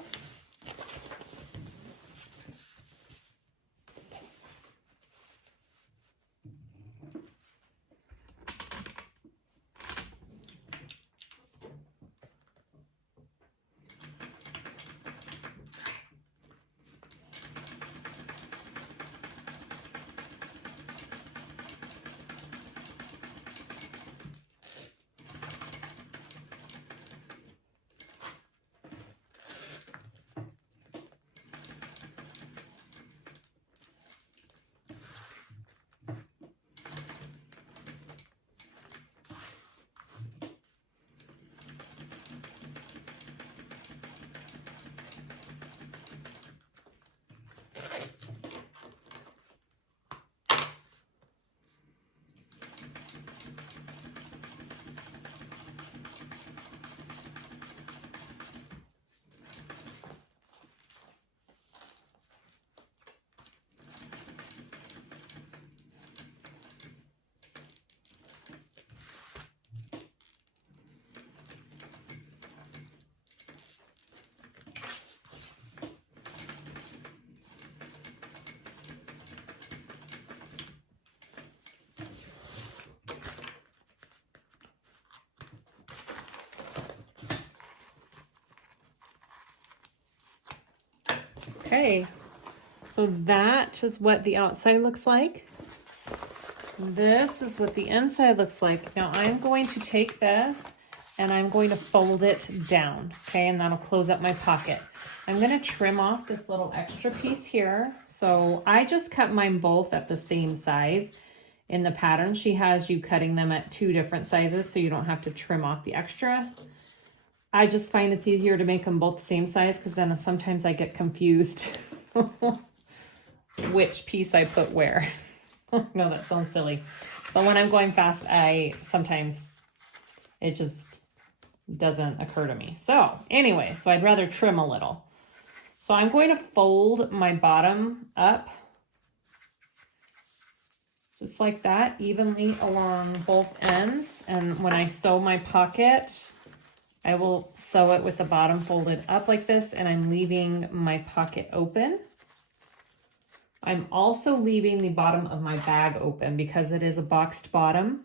Okay, so that is what the outside looks like. This is what the inside looks like. Now I'm going to take this and I'm going to fold it down, okay? And that'll close up my pocket. I'm gonna trim off this little extra piece here. So I just cut mine both at the same size. In the pattern, she has you cutting them at 2 different sizes so you don't have to trim off the extra. I just find it's easier to make them both the same size because then sometimes I get confused which piece I put where. No, that sounds silly. But when I'm going fast, sometimes it just doesn't occur to me. So anyway, so I'd rather trim a little. So I'm going to fold my bottom up just like that, evenly along both ends. And when I sew my pocket, I will sew it with the bottom folded up like this, and I'm leaving my pocket open. I'm also leaving the bottom of my bag open because it is a boxed bottom.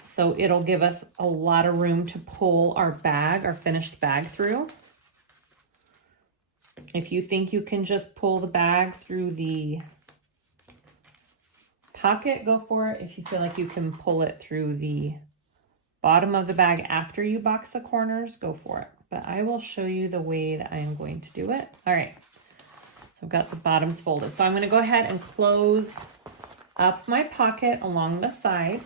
So it'll give us a lot of room to pull our bag, our finished bag through. If you think you can just pull the bag through the pocket, go for it. If you feel like you can pull it through the bottom of the bag after you box the corners, go for it. But I will show you the way that I am going to do it. All right, so I've got the bottoms folded. So I'm gonna go ahead and close up my pocket along the side.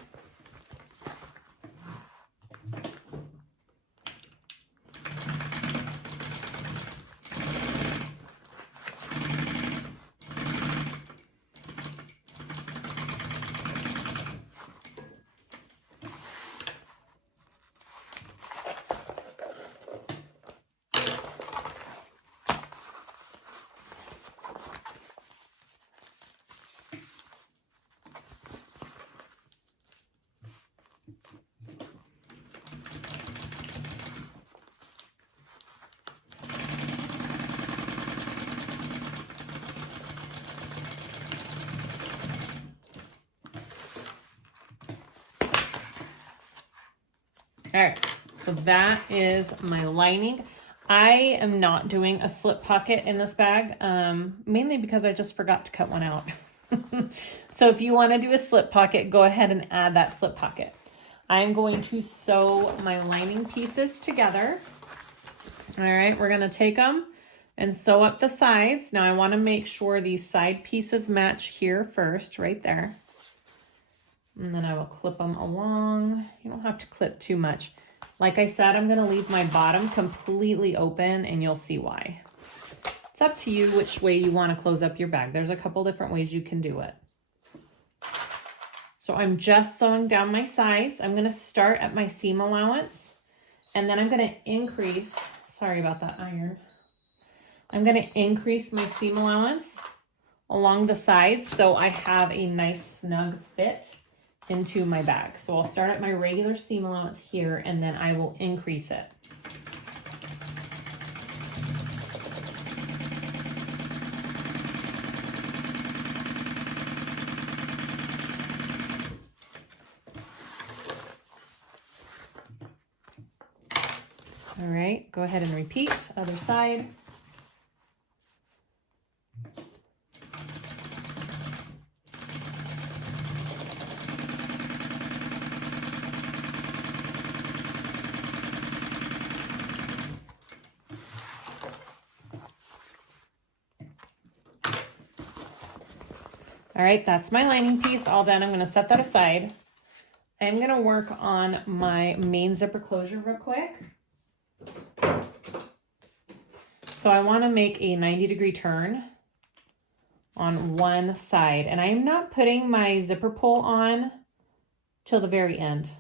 All right, so that is my lining. I am not doing a slip pocket in this bag, mainly because I just forgot to cut one out. So if you want to do a slip pocket, go ahead and add that slip pocket. I'm going to sew my lining pieces together. All right, we're going to take them and sew up the sides. Now I want to make sure these side pieces match here first, right there. And then I will clip them along. You don't have to clip too much. Like I said, I'm gonna leave my bottom completely open and you'll see why. It's up to you which way you wanna close up your bag. There's a couple different ways you can do it. So I'm just sewing down my sides. I'm gonna start at my seam allowance and then I'm gonna increase, sorry about that iron. I'm gonna increase my seam allowance along the sides so I have a nice snug fit into my bag. So I'll start at my regular seam allowance here and then I will increase it. All right, go ahead and repeat, other side. All right, that's my lining piece all done. I'm gonna set that aside. I'm gonna work on my main zipper closure real quick. So I wanna make a 90-degree turn on one side, and I'm not putting my zipper pull on till the very end.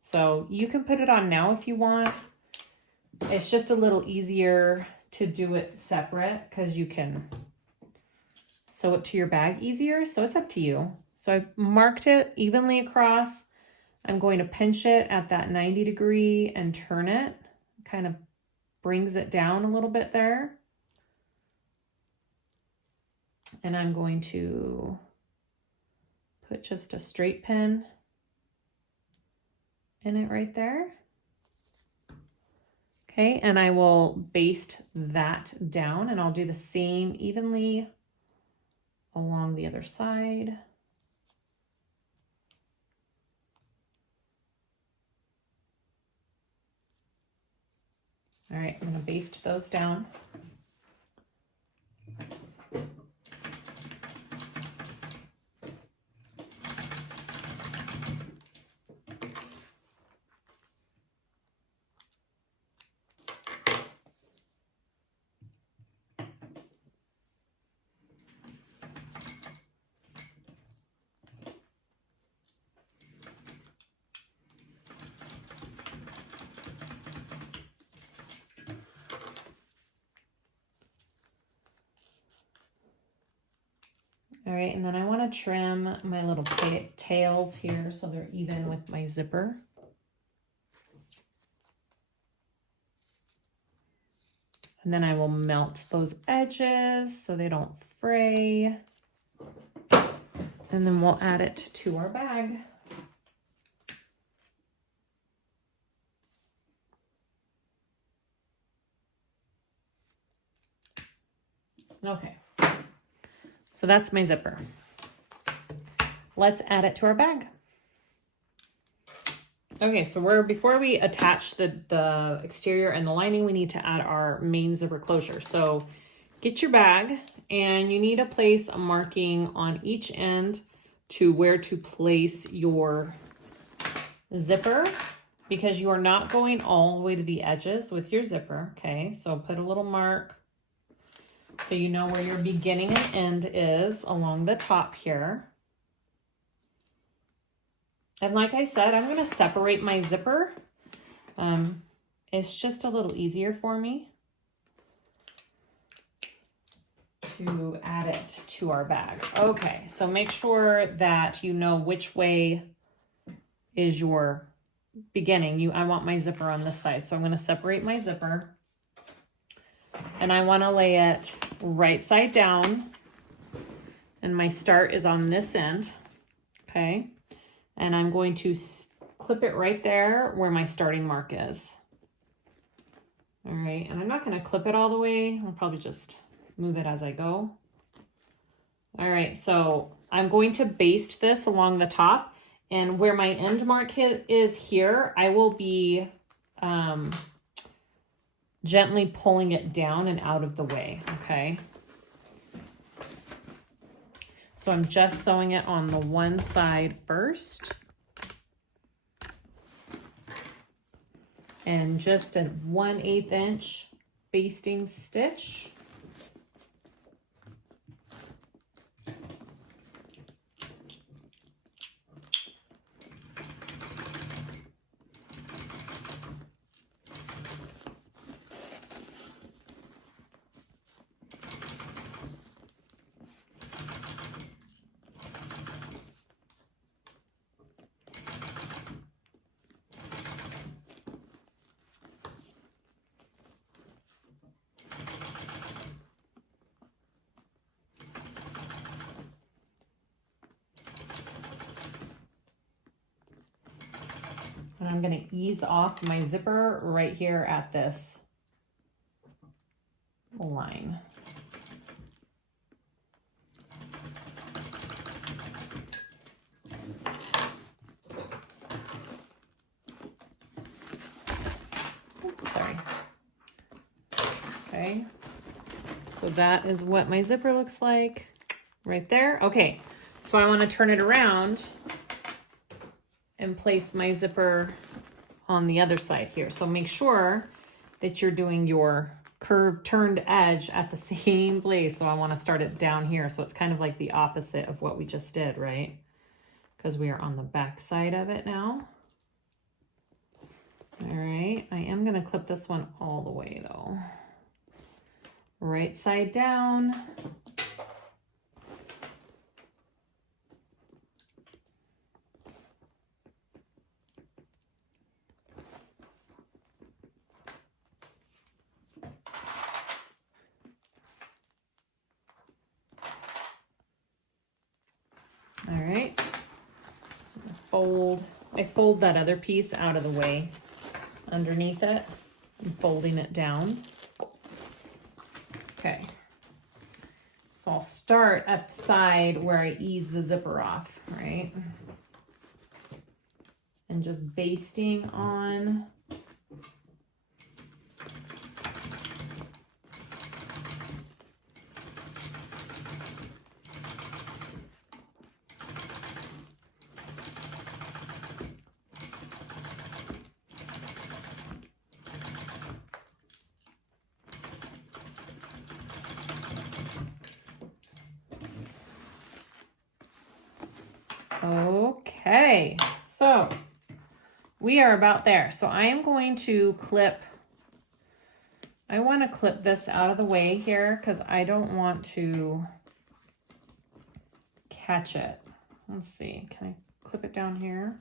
So you can put it on now if you want. It's just a little easier to do it separate because you can sew it to your bag easier, so it's up to you. So I've marked it evenly across. I'm going to pinch it at that 90-degree and turn it. Kind of brings it down a little bit there. And I'm going to put just a straight pin in it right there. Okay, and I will baste that down and I'll do the same evenly along the other side. All right, I'm gonna baste those down. All right, and then I want to trim my little tails here so they're even with my zipper. And then I will melt those edges so they don't fray. And then we'll add it to our bag. Okay, so that's my zipper. Let's add it to our bag. Okay, so before we attach the exterior and the lining, we need to add our main zipper closure. So get your bag and you need to place a marking on each end to where to place your zipper, because you are not going all the way to the edges with your zipper. Okay, so put a little mark so you know where your beginning and end is along the top here. And like I said, I'm going to separate my zipper. It's just a little easier for me to add it to our bag. Okay, so make sure that you know which way is your beginning. I want my zipper on this side, so I'm going to separate my zipper. And I want to lay it right side down. And my start is on this end. Okay. And I'm going to clip it right there where my starting mark is. All right. And I'm not going to clip it all the way. I'll probably just move it as I go. All right. So I'm going to baste this along the top, and where my end mark is here, I will be, gently pulling it down and out of the way, okay? So I'm just sewing it on the one side first. And just a 1/8 inch basting stitch. And I'm going to ease off my zipper right here at this line. Oops, sorry. Okay, so that is what my zipper looks like right there. Okay, so I want to turn it around and place my zipper on the other side here. So make sure that you're doing your curved turned edge at the same place. So I want to start it down here. So it's kind of like the opposite of what we just did, right? Because we are on the back side of it now. All right, I am going to clip this one all the way though. Right side down. All right, I fold that other piece out of the way underneath it. I'm folding it down. Okay, so I'll start at the side where I ease the zipper off, right? And just basting on Okay, so we are about there. So I am going to I want to clip this out of the way here because I don't want to catch it. Let's see, can I clip it down here?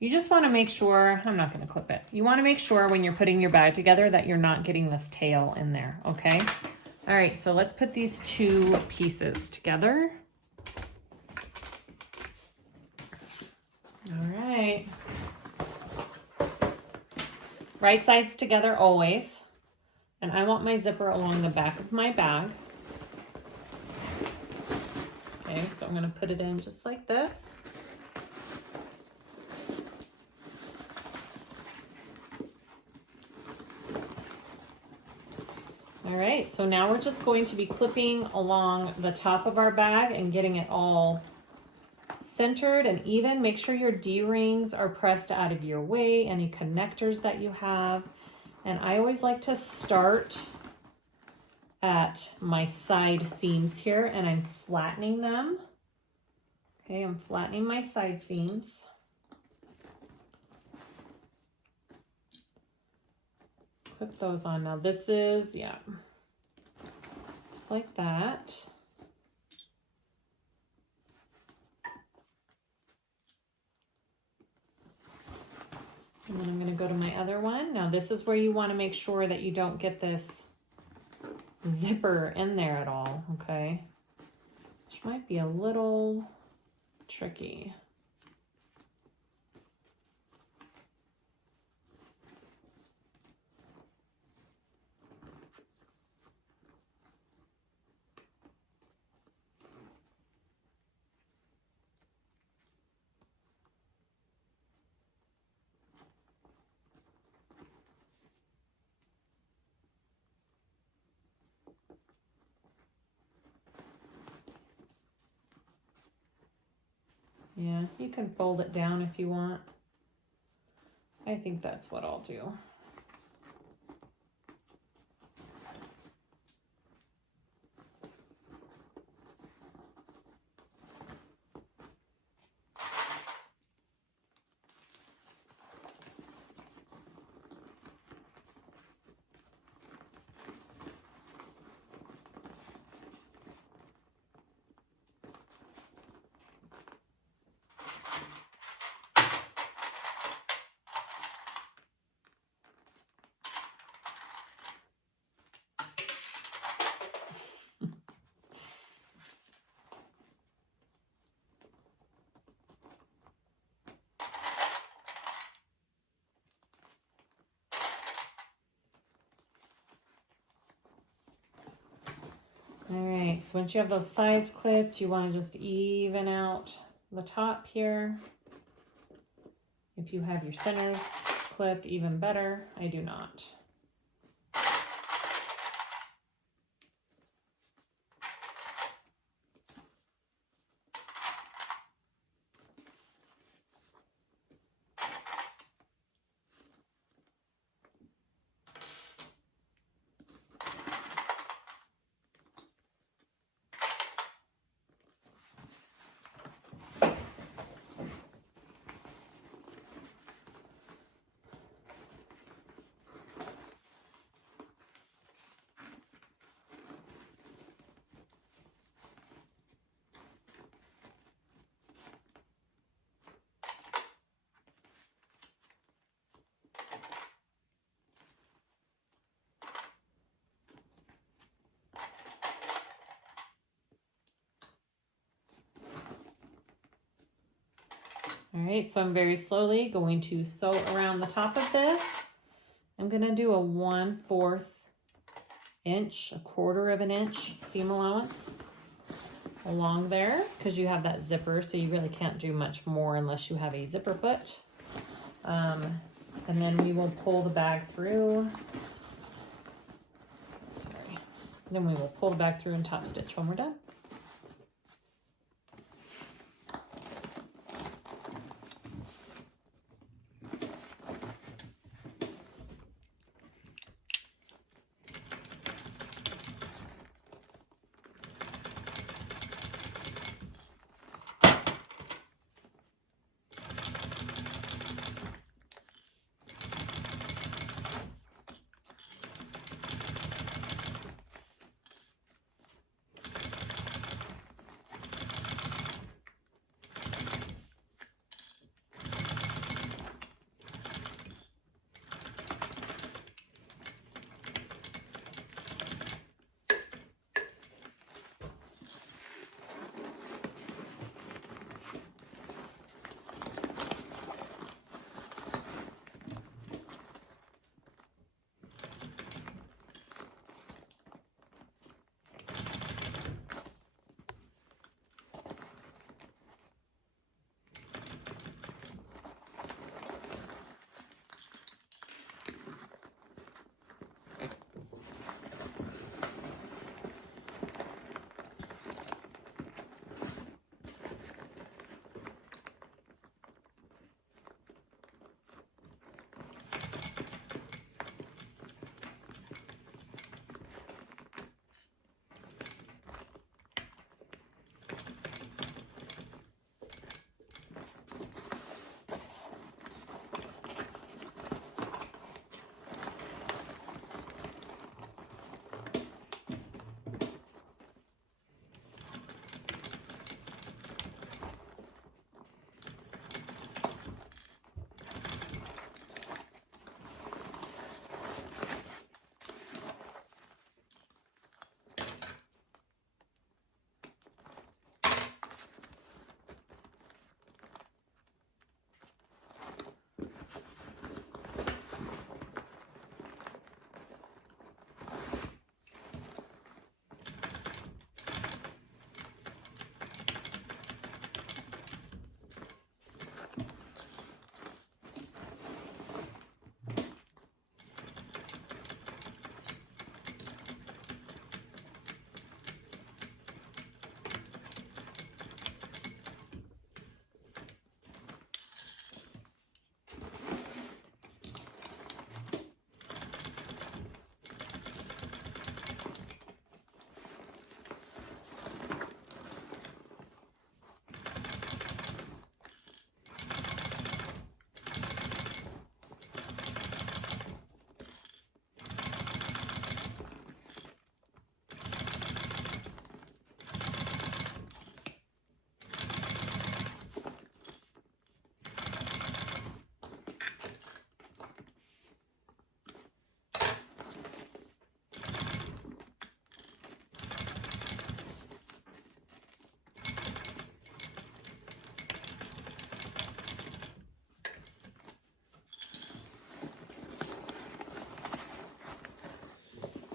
You just want to make sure, I'm not going to clip it. You want to make sure when you're putting your bag together that you're not getting this tail in there, okay? All right, so let's put these two pieces together. All right. Right sides together always. And I want my zipper along the back of my bag. Okay, so I'm gonna put it in just like this. All right, so now we're just going to be clipping along the top of our bag and getting it all centered and even. Make sure your D-rings are pressed out of your way, any connectors that you have. And I always like to start at my side seams here and I'm flattening them. Okay, I'm flattening my side seams. Put those on. Now this is, yeah, just like that. And then I'm going to go to my other one. Now this is where you want to make sure that you don't get this zipper in there at all, okay? Which might be a little tricky. Yeah, you can fold it down if you want. I think that's what I'll do. All right, so once you have those sides clipped, you want to just even out the top here. If you have your centers clipped, even better. I do not. All right, so I'm very slowly going to sew around the top of this. I'm gonna do a 1/4 inch, a 1/4 of an inch seam allowance along there because you have that zipper, so you really can't do much more unless you have a zipper foot. And then we will pull the bag through. Sorry. Then we will pull the bag through and top stitch when we're done.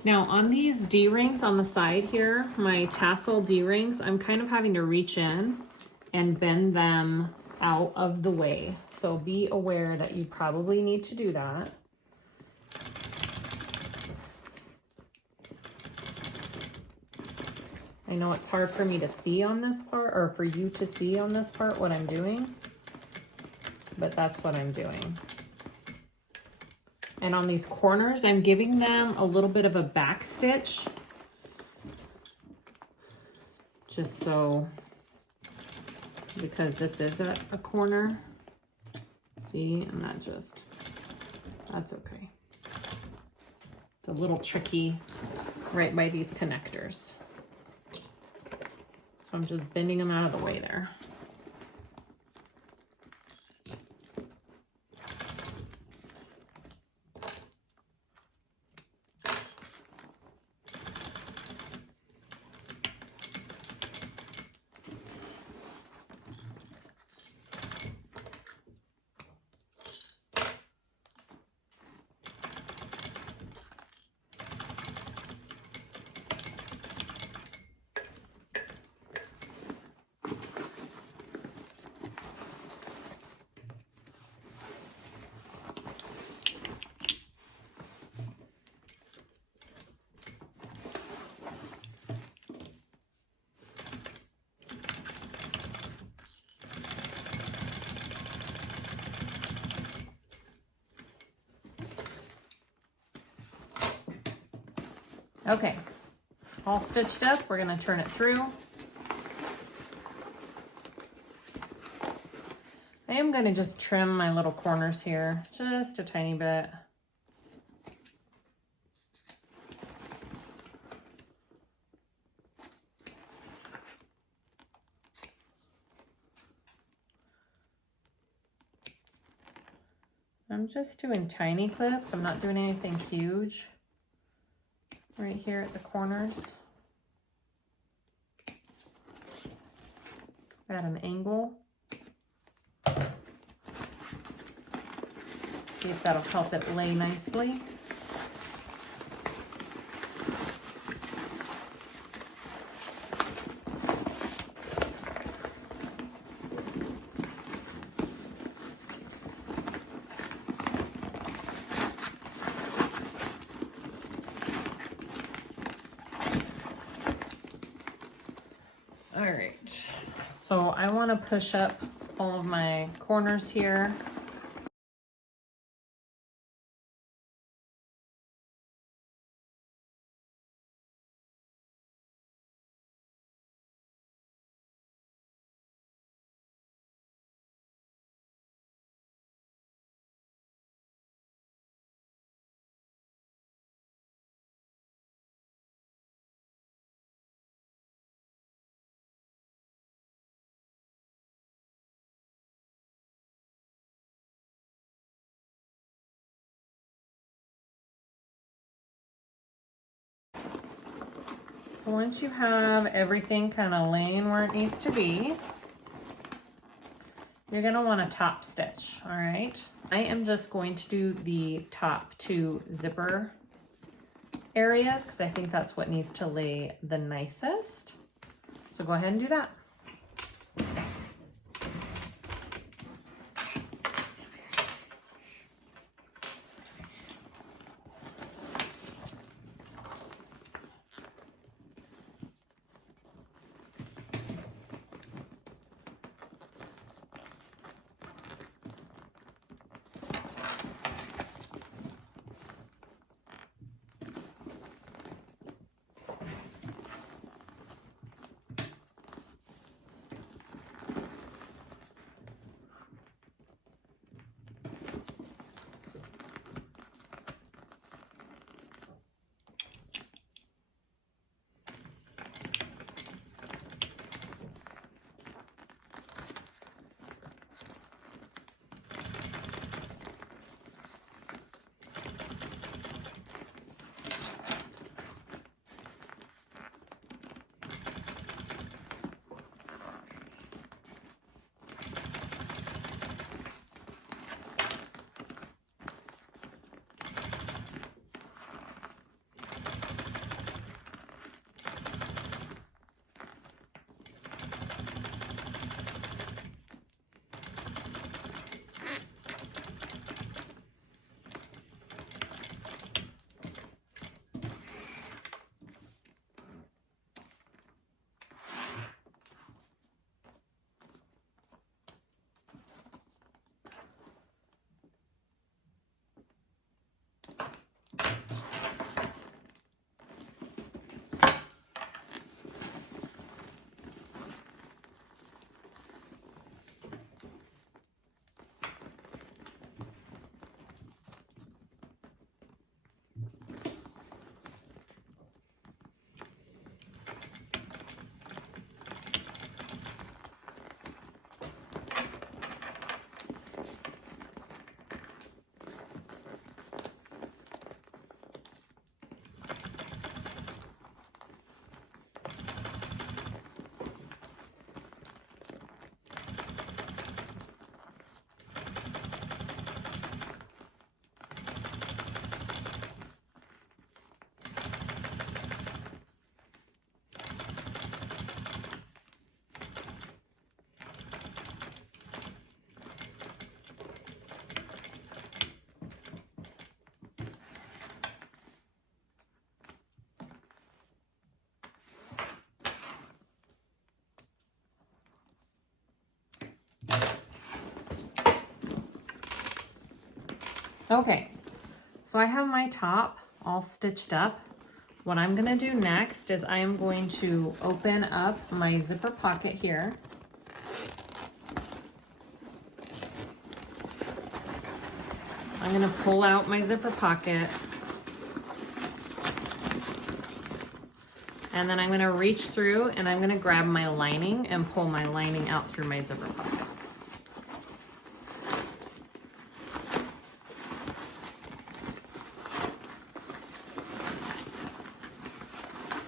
Now on these D-rings on the side here, my tassel D-rings, I'm kind of having to reach in and bend them out of the way. So be aware that you probably need to do that. I know it's hard for me to see on this part, or for you to see on this part what I'm doing, but that's what I'm doing. And on these corners, I'm giving them a little bit of a back stitch, just so, because this is a corner, see, and that's okay. It's a little tricky right by these connectors. So I'm just bending them out of the way there. Okay, all stitched up, we're gonna turn it through. I am gonna just trim my little corners here, just a tiny bit. I'm just doing tiny clips, I'm not doing anything huge. Right here at the corners. At an angle. See if that'll help it lay nicely. All right, so I want to push up all of my corners here. So once you have everything kind of laying where it needs to be, you're going to want to top stitch, all right? I am just going to do the top two zipper areas because I think that's what needs to lay the nicest. So go ahead and do that. Okay, so I have my top all stitched up. What I'm gonna do next is I am going to open up my zipper pocket here. I'm gonna pull out my zipper pocket, and then I'm gonna reach through and I'm gonna grab my lining and pull my lining out through my zipper pocket.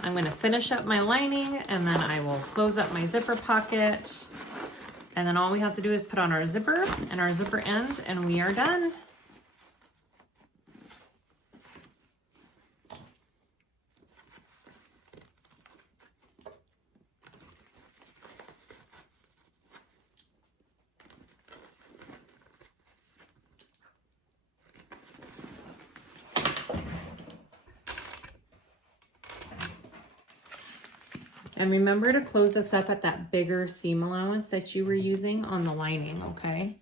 I'm going to finish up my lining, and then I will close up my zipper pocket, and then all we have to do is put on our zipper and our zipper end, and we are done. And remember to close this up at that bigger seam allowance that you were using on the lining, okay?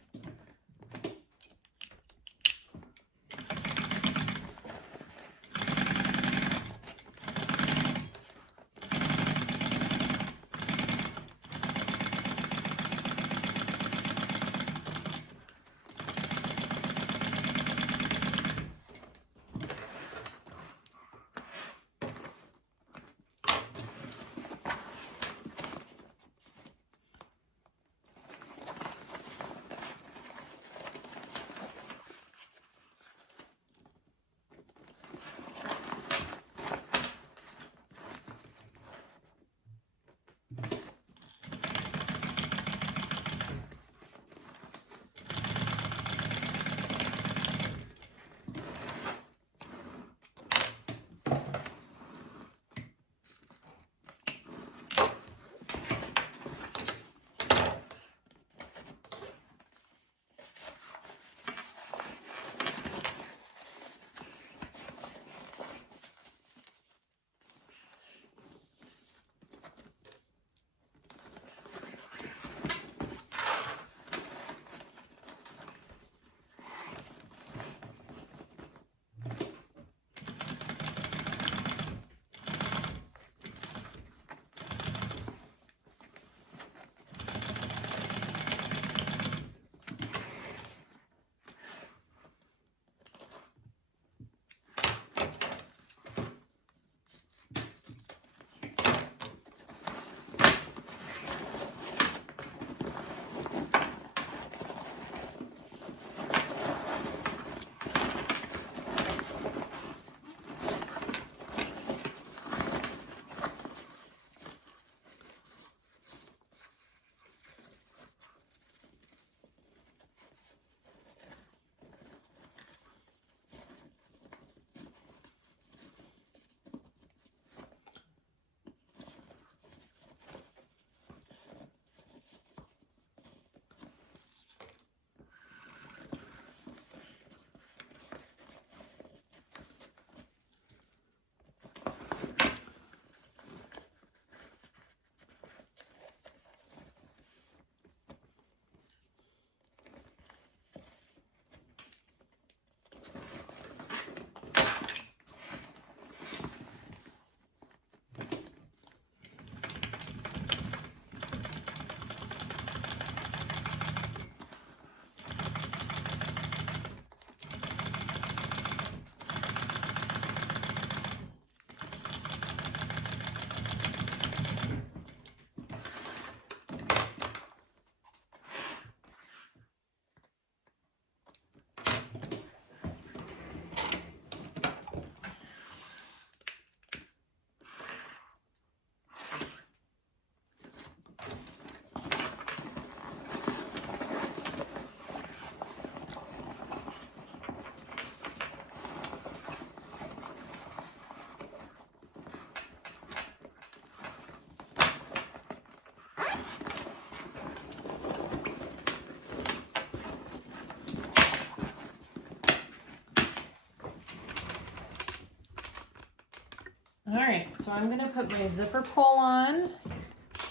All right, so I'm gonna put my zipper pull on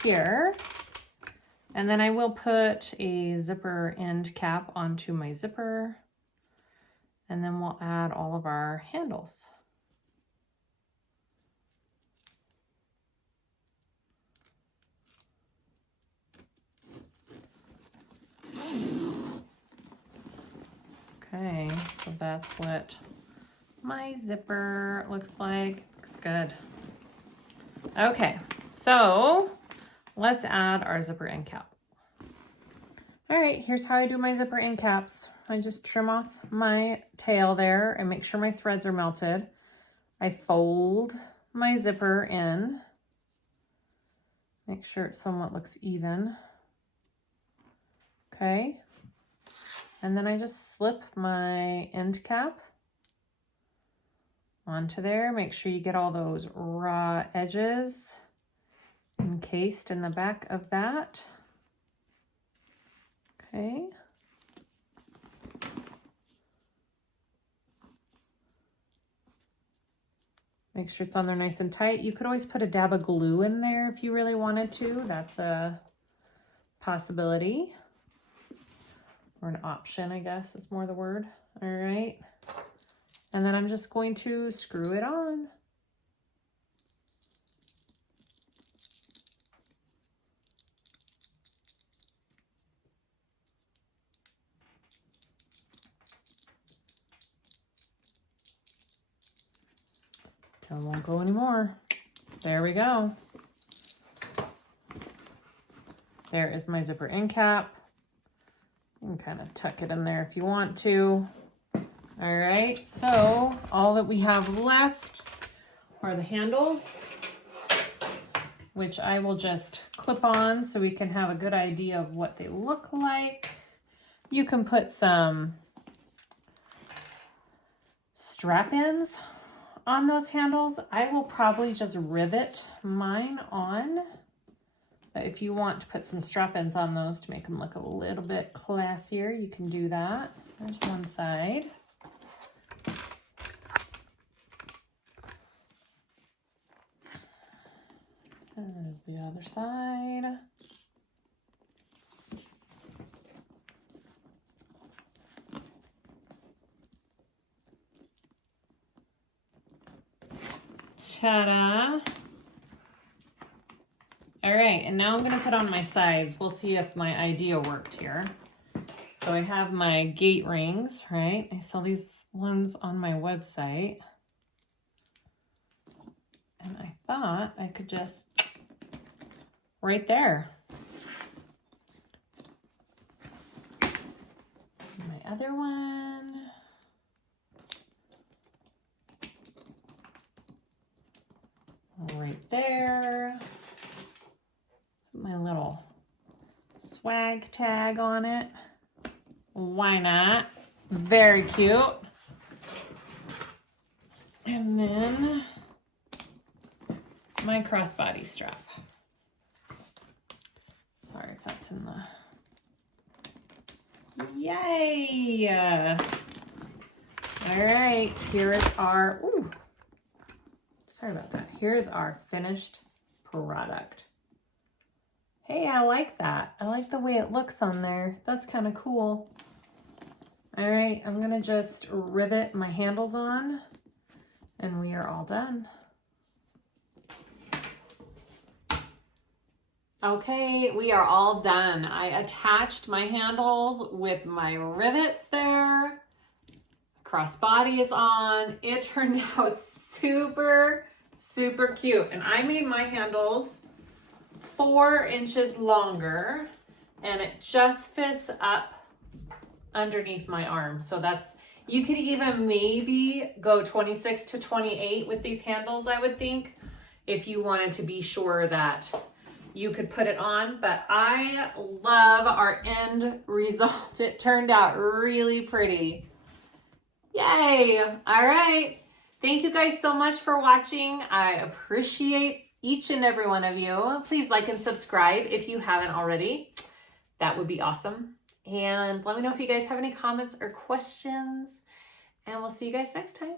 here, and then I will put a zipper end cap onto my zipper. And then we'll add all of our handles. Okay, so that's what my zipper looks like. Looks good. Okay, so let's add our zipper end cap. All right, here's how I do my zipper end caps. I just trim off my tail there and make sure my threads are melted. I fold my zipper in. Make sure it somewhat looks even. Okay. And then I just slip my end cap onto there. Make sure you get all those raw edges encased in the back of that. Okay. Make sure it's on there nice and tight. You could always put a dab of glue in there if you really wanted to. That's a possibility. Or an option, I guess is more the word. All right. And then I'm just going to screw it on. Till it won't go anymore. There we go. There is my zipper end cap. You can kind of tuck it in there if you want to. All right, so all that we have left are the handles, which I will just clip on so we can have a good idea of what they look like. You can put some strap-ins on those handles. I will probably just rivet mine on. But if you want to put some strap-ins on those to make them look a little bit classier, you can do that. There's one side. There's the other side. Ta-da! All right, and now I'm gonna put on my sides. We'll see if my idea worked here. So I have my gate rings, right? I sell these ones on my website. And I thought I could just, right there. My other one. Right there. Put my little swag tag on it. Why not? Very cute. And then my crossbody strap. Sorry if that's in the... Yay! All right, here is our... Ooh, sorry about that. Here's our finished product. Hey, I like that. I like the way it looks on there. That's kind of cool. All right, I'm gonna just rivet my handles on and we are all done. Okay, we are all done. I attached my handles with my rivets there. Crossbody is on. It turned out super, super cute. And I made my handles 4 inches longer and it just fits up underneath my arm. So that's, you could even maybe go 26 to 28 with these handles, I would think, if you wanted to be sure that you could put it on. But I love our end result. It turned out really pretty. Yay. All right. Thank you guys so much for watching. I appreciate each and every one of you. Please like and subscribe if you haven't already. That would be awesome. And let me know if you guys have any comments or questions. And we'll see you guys next time.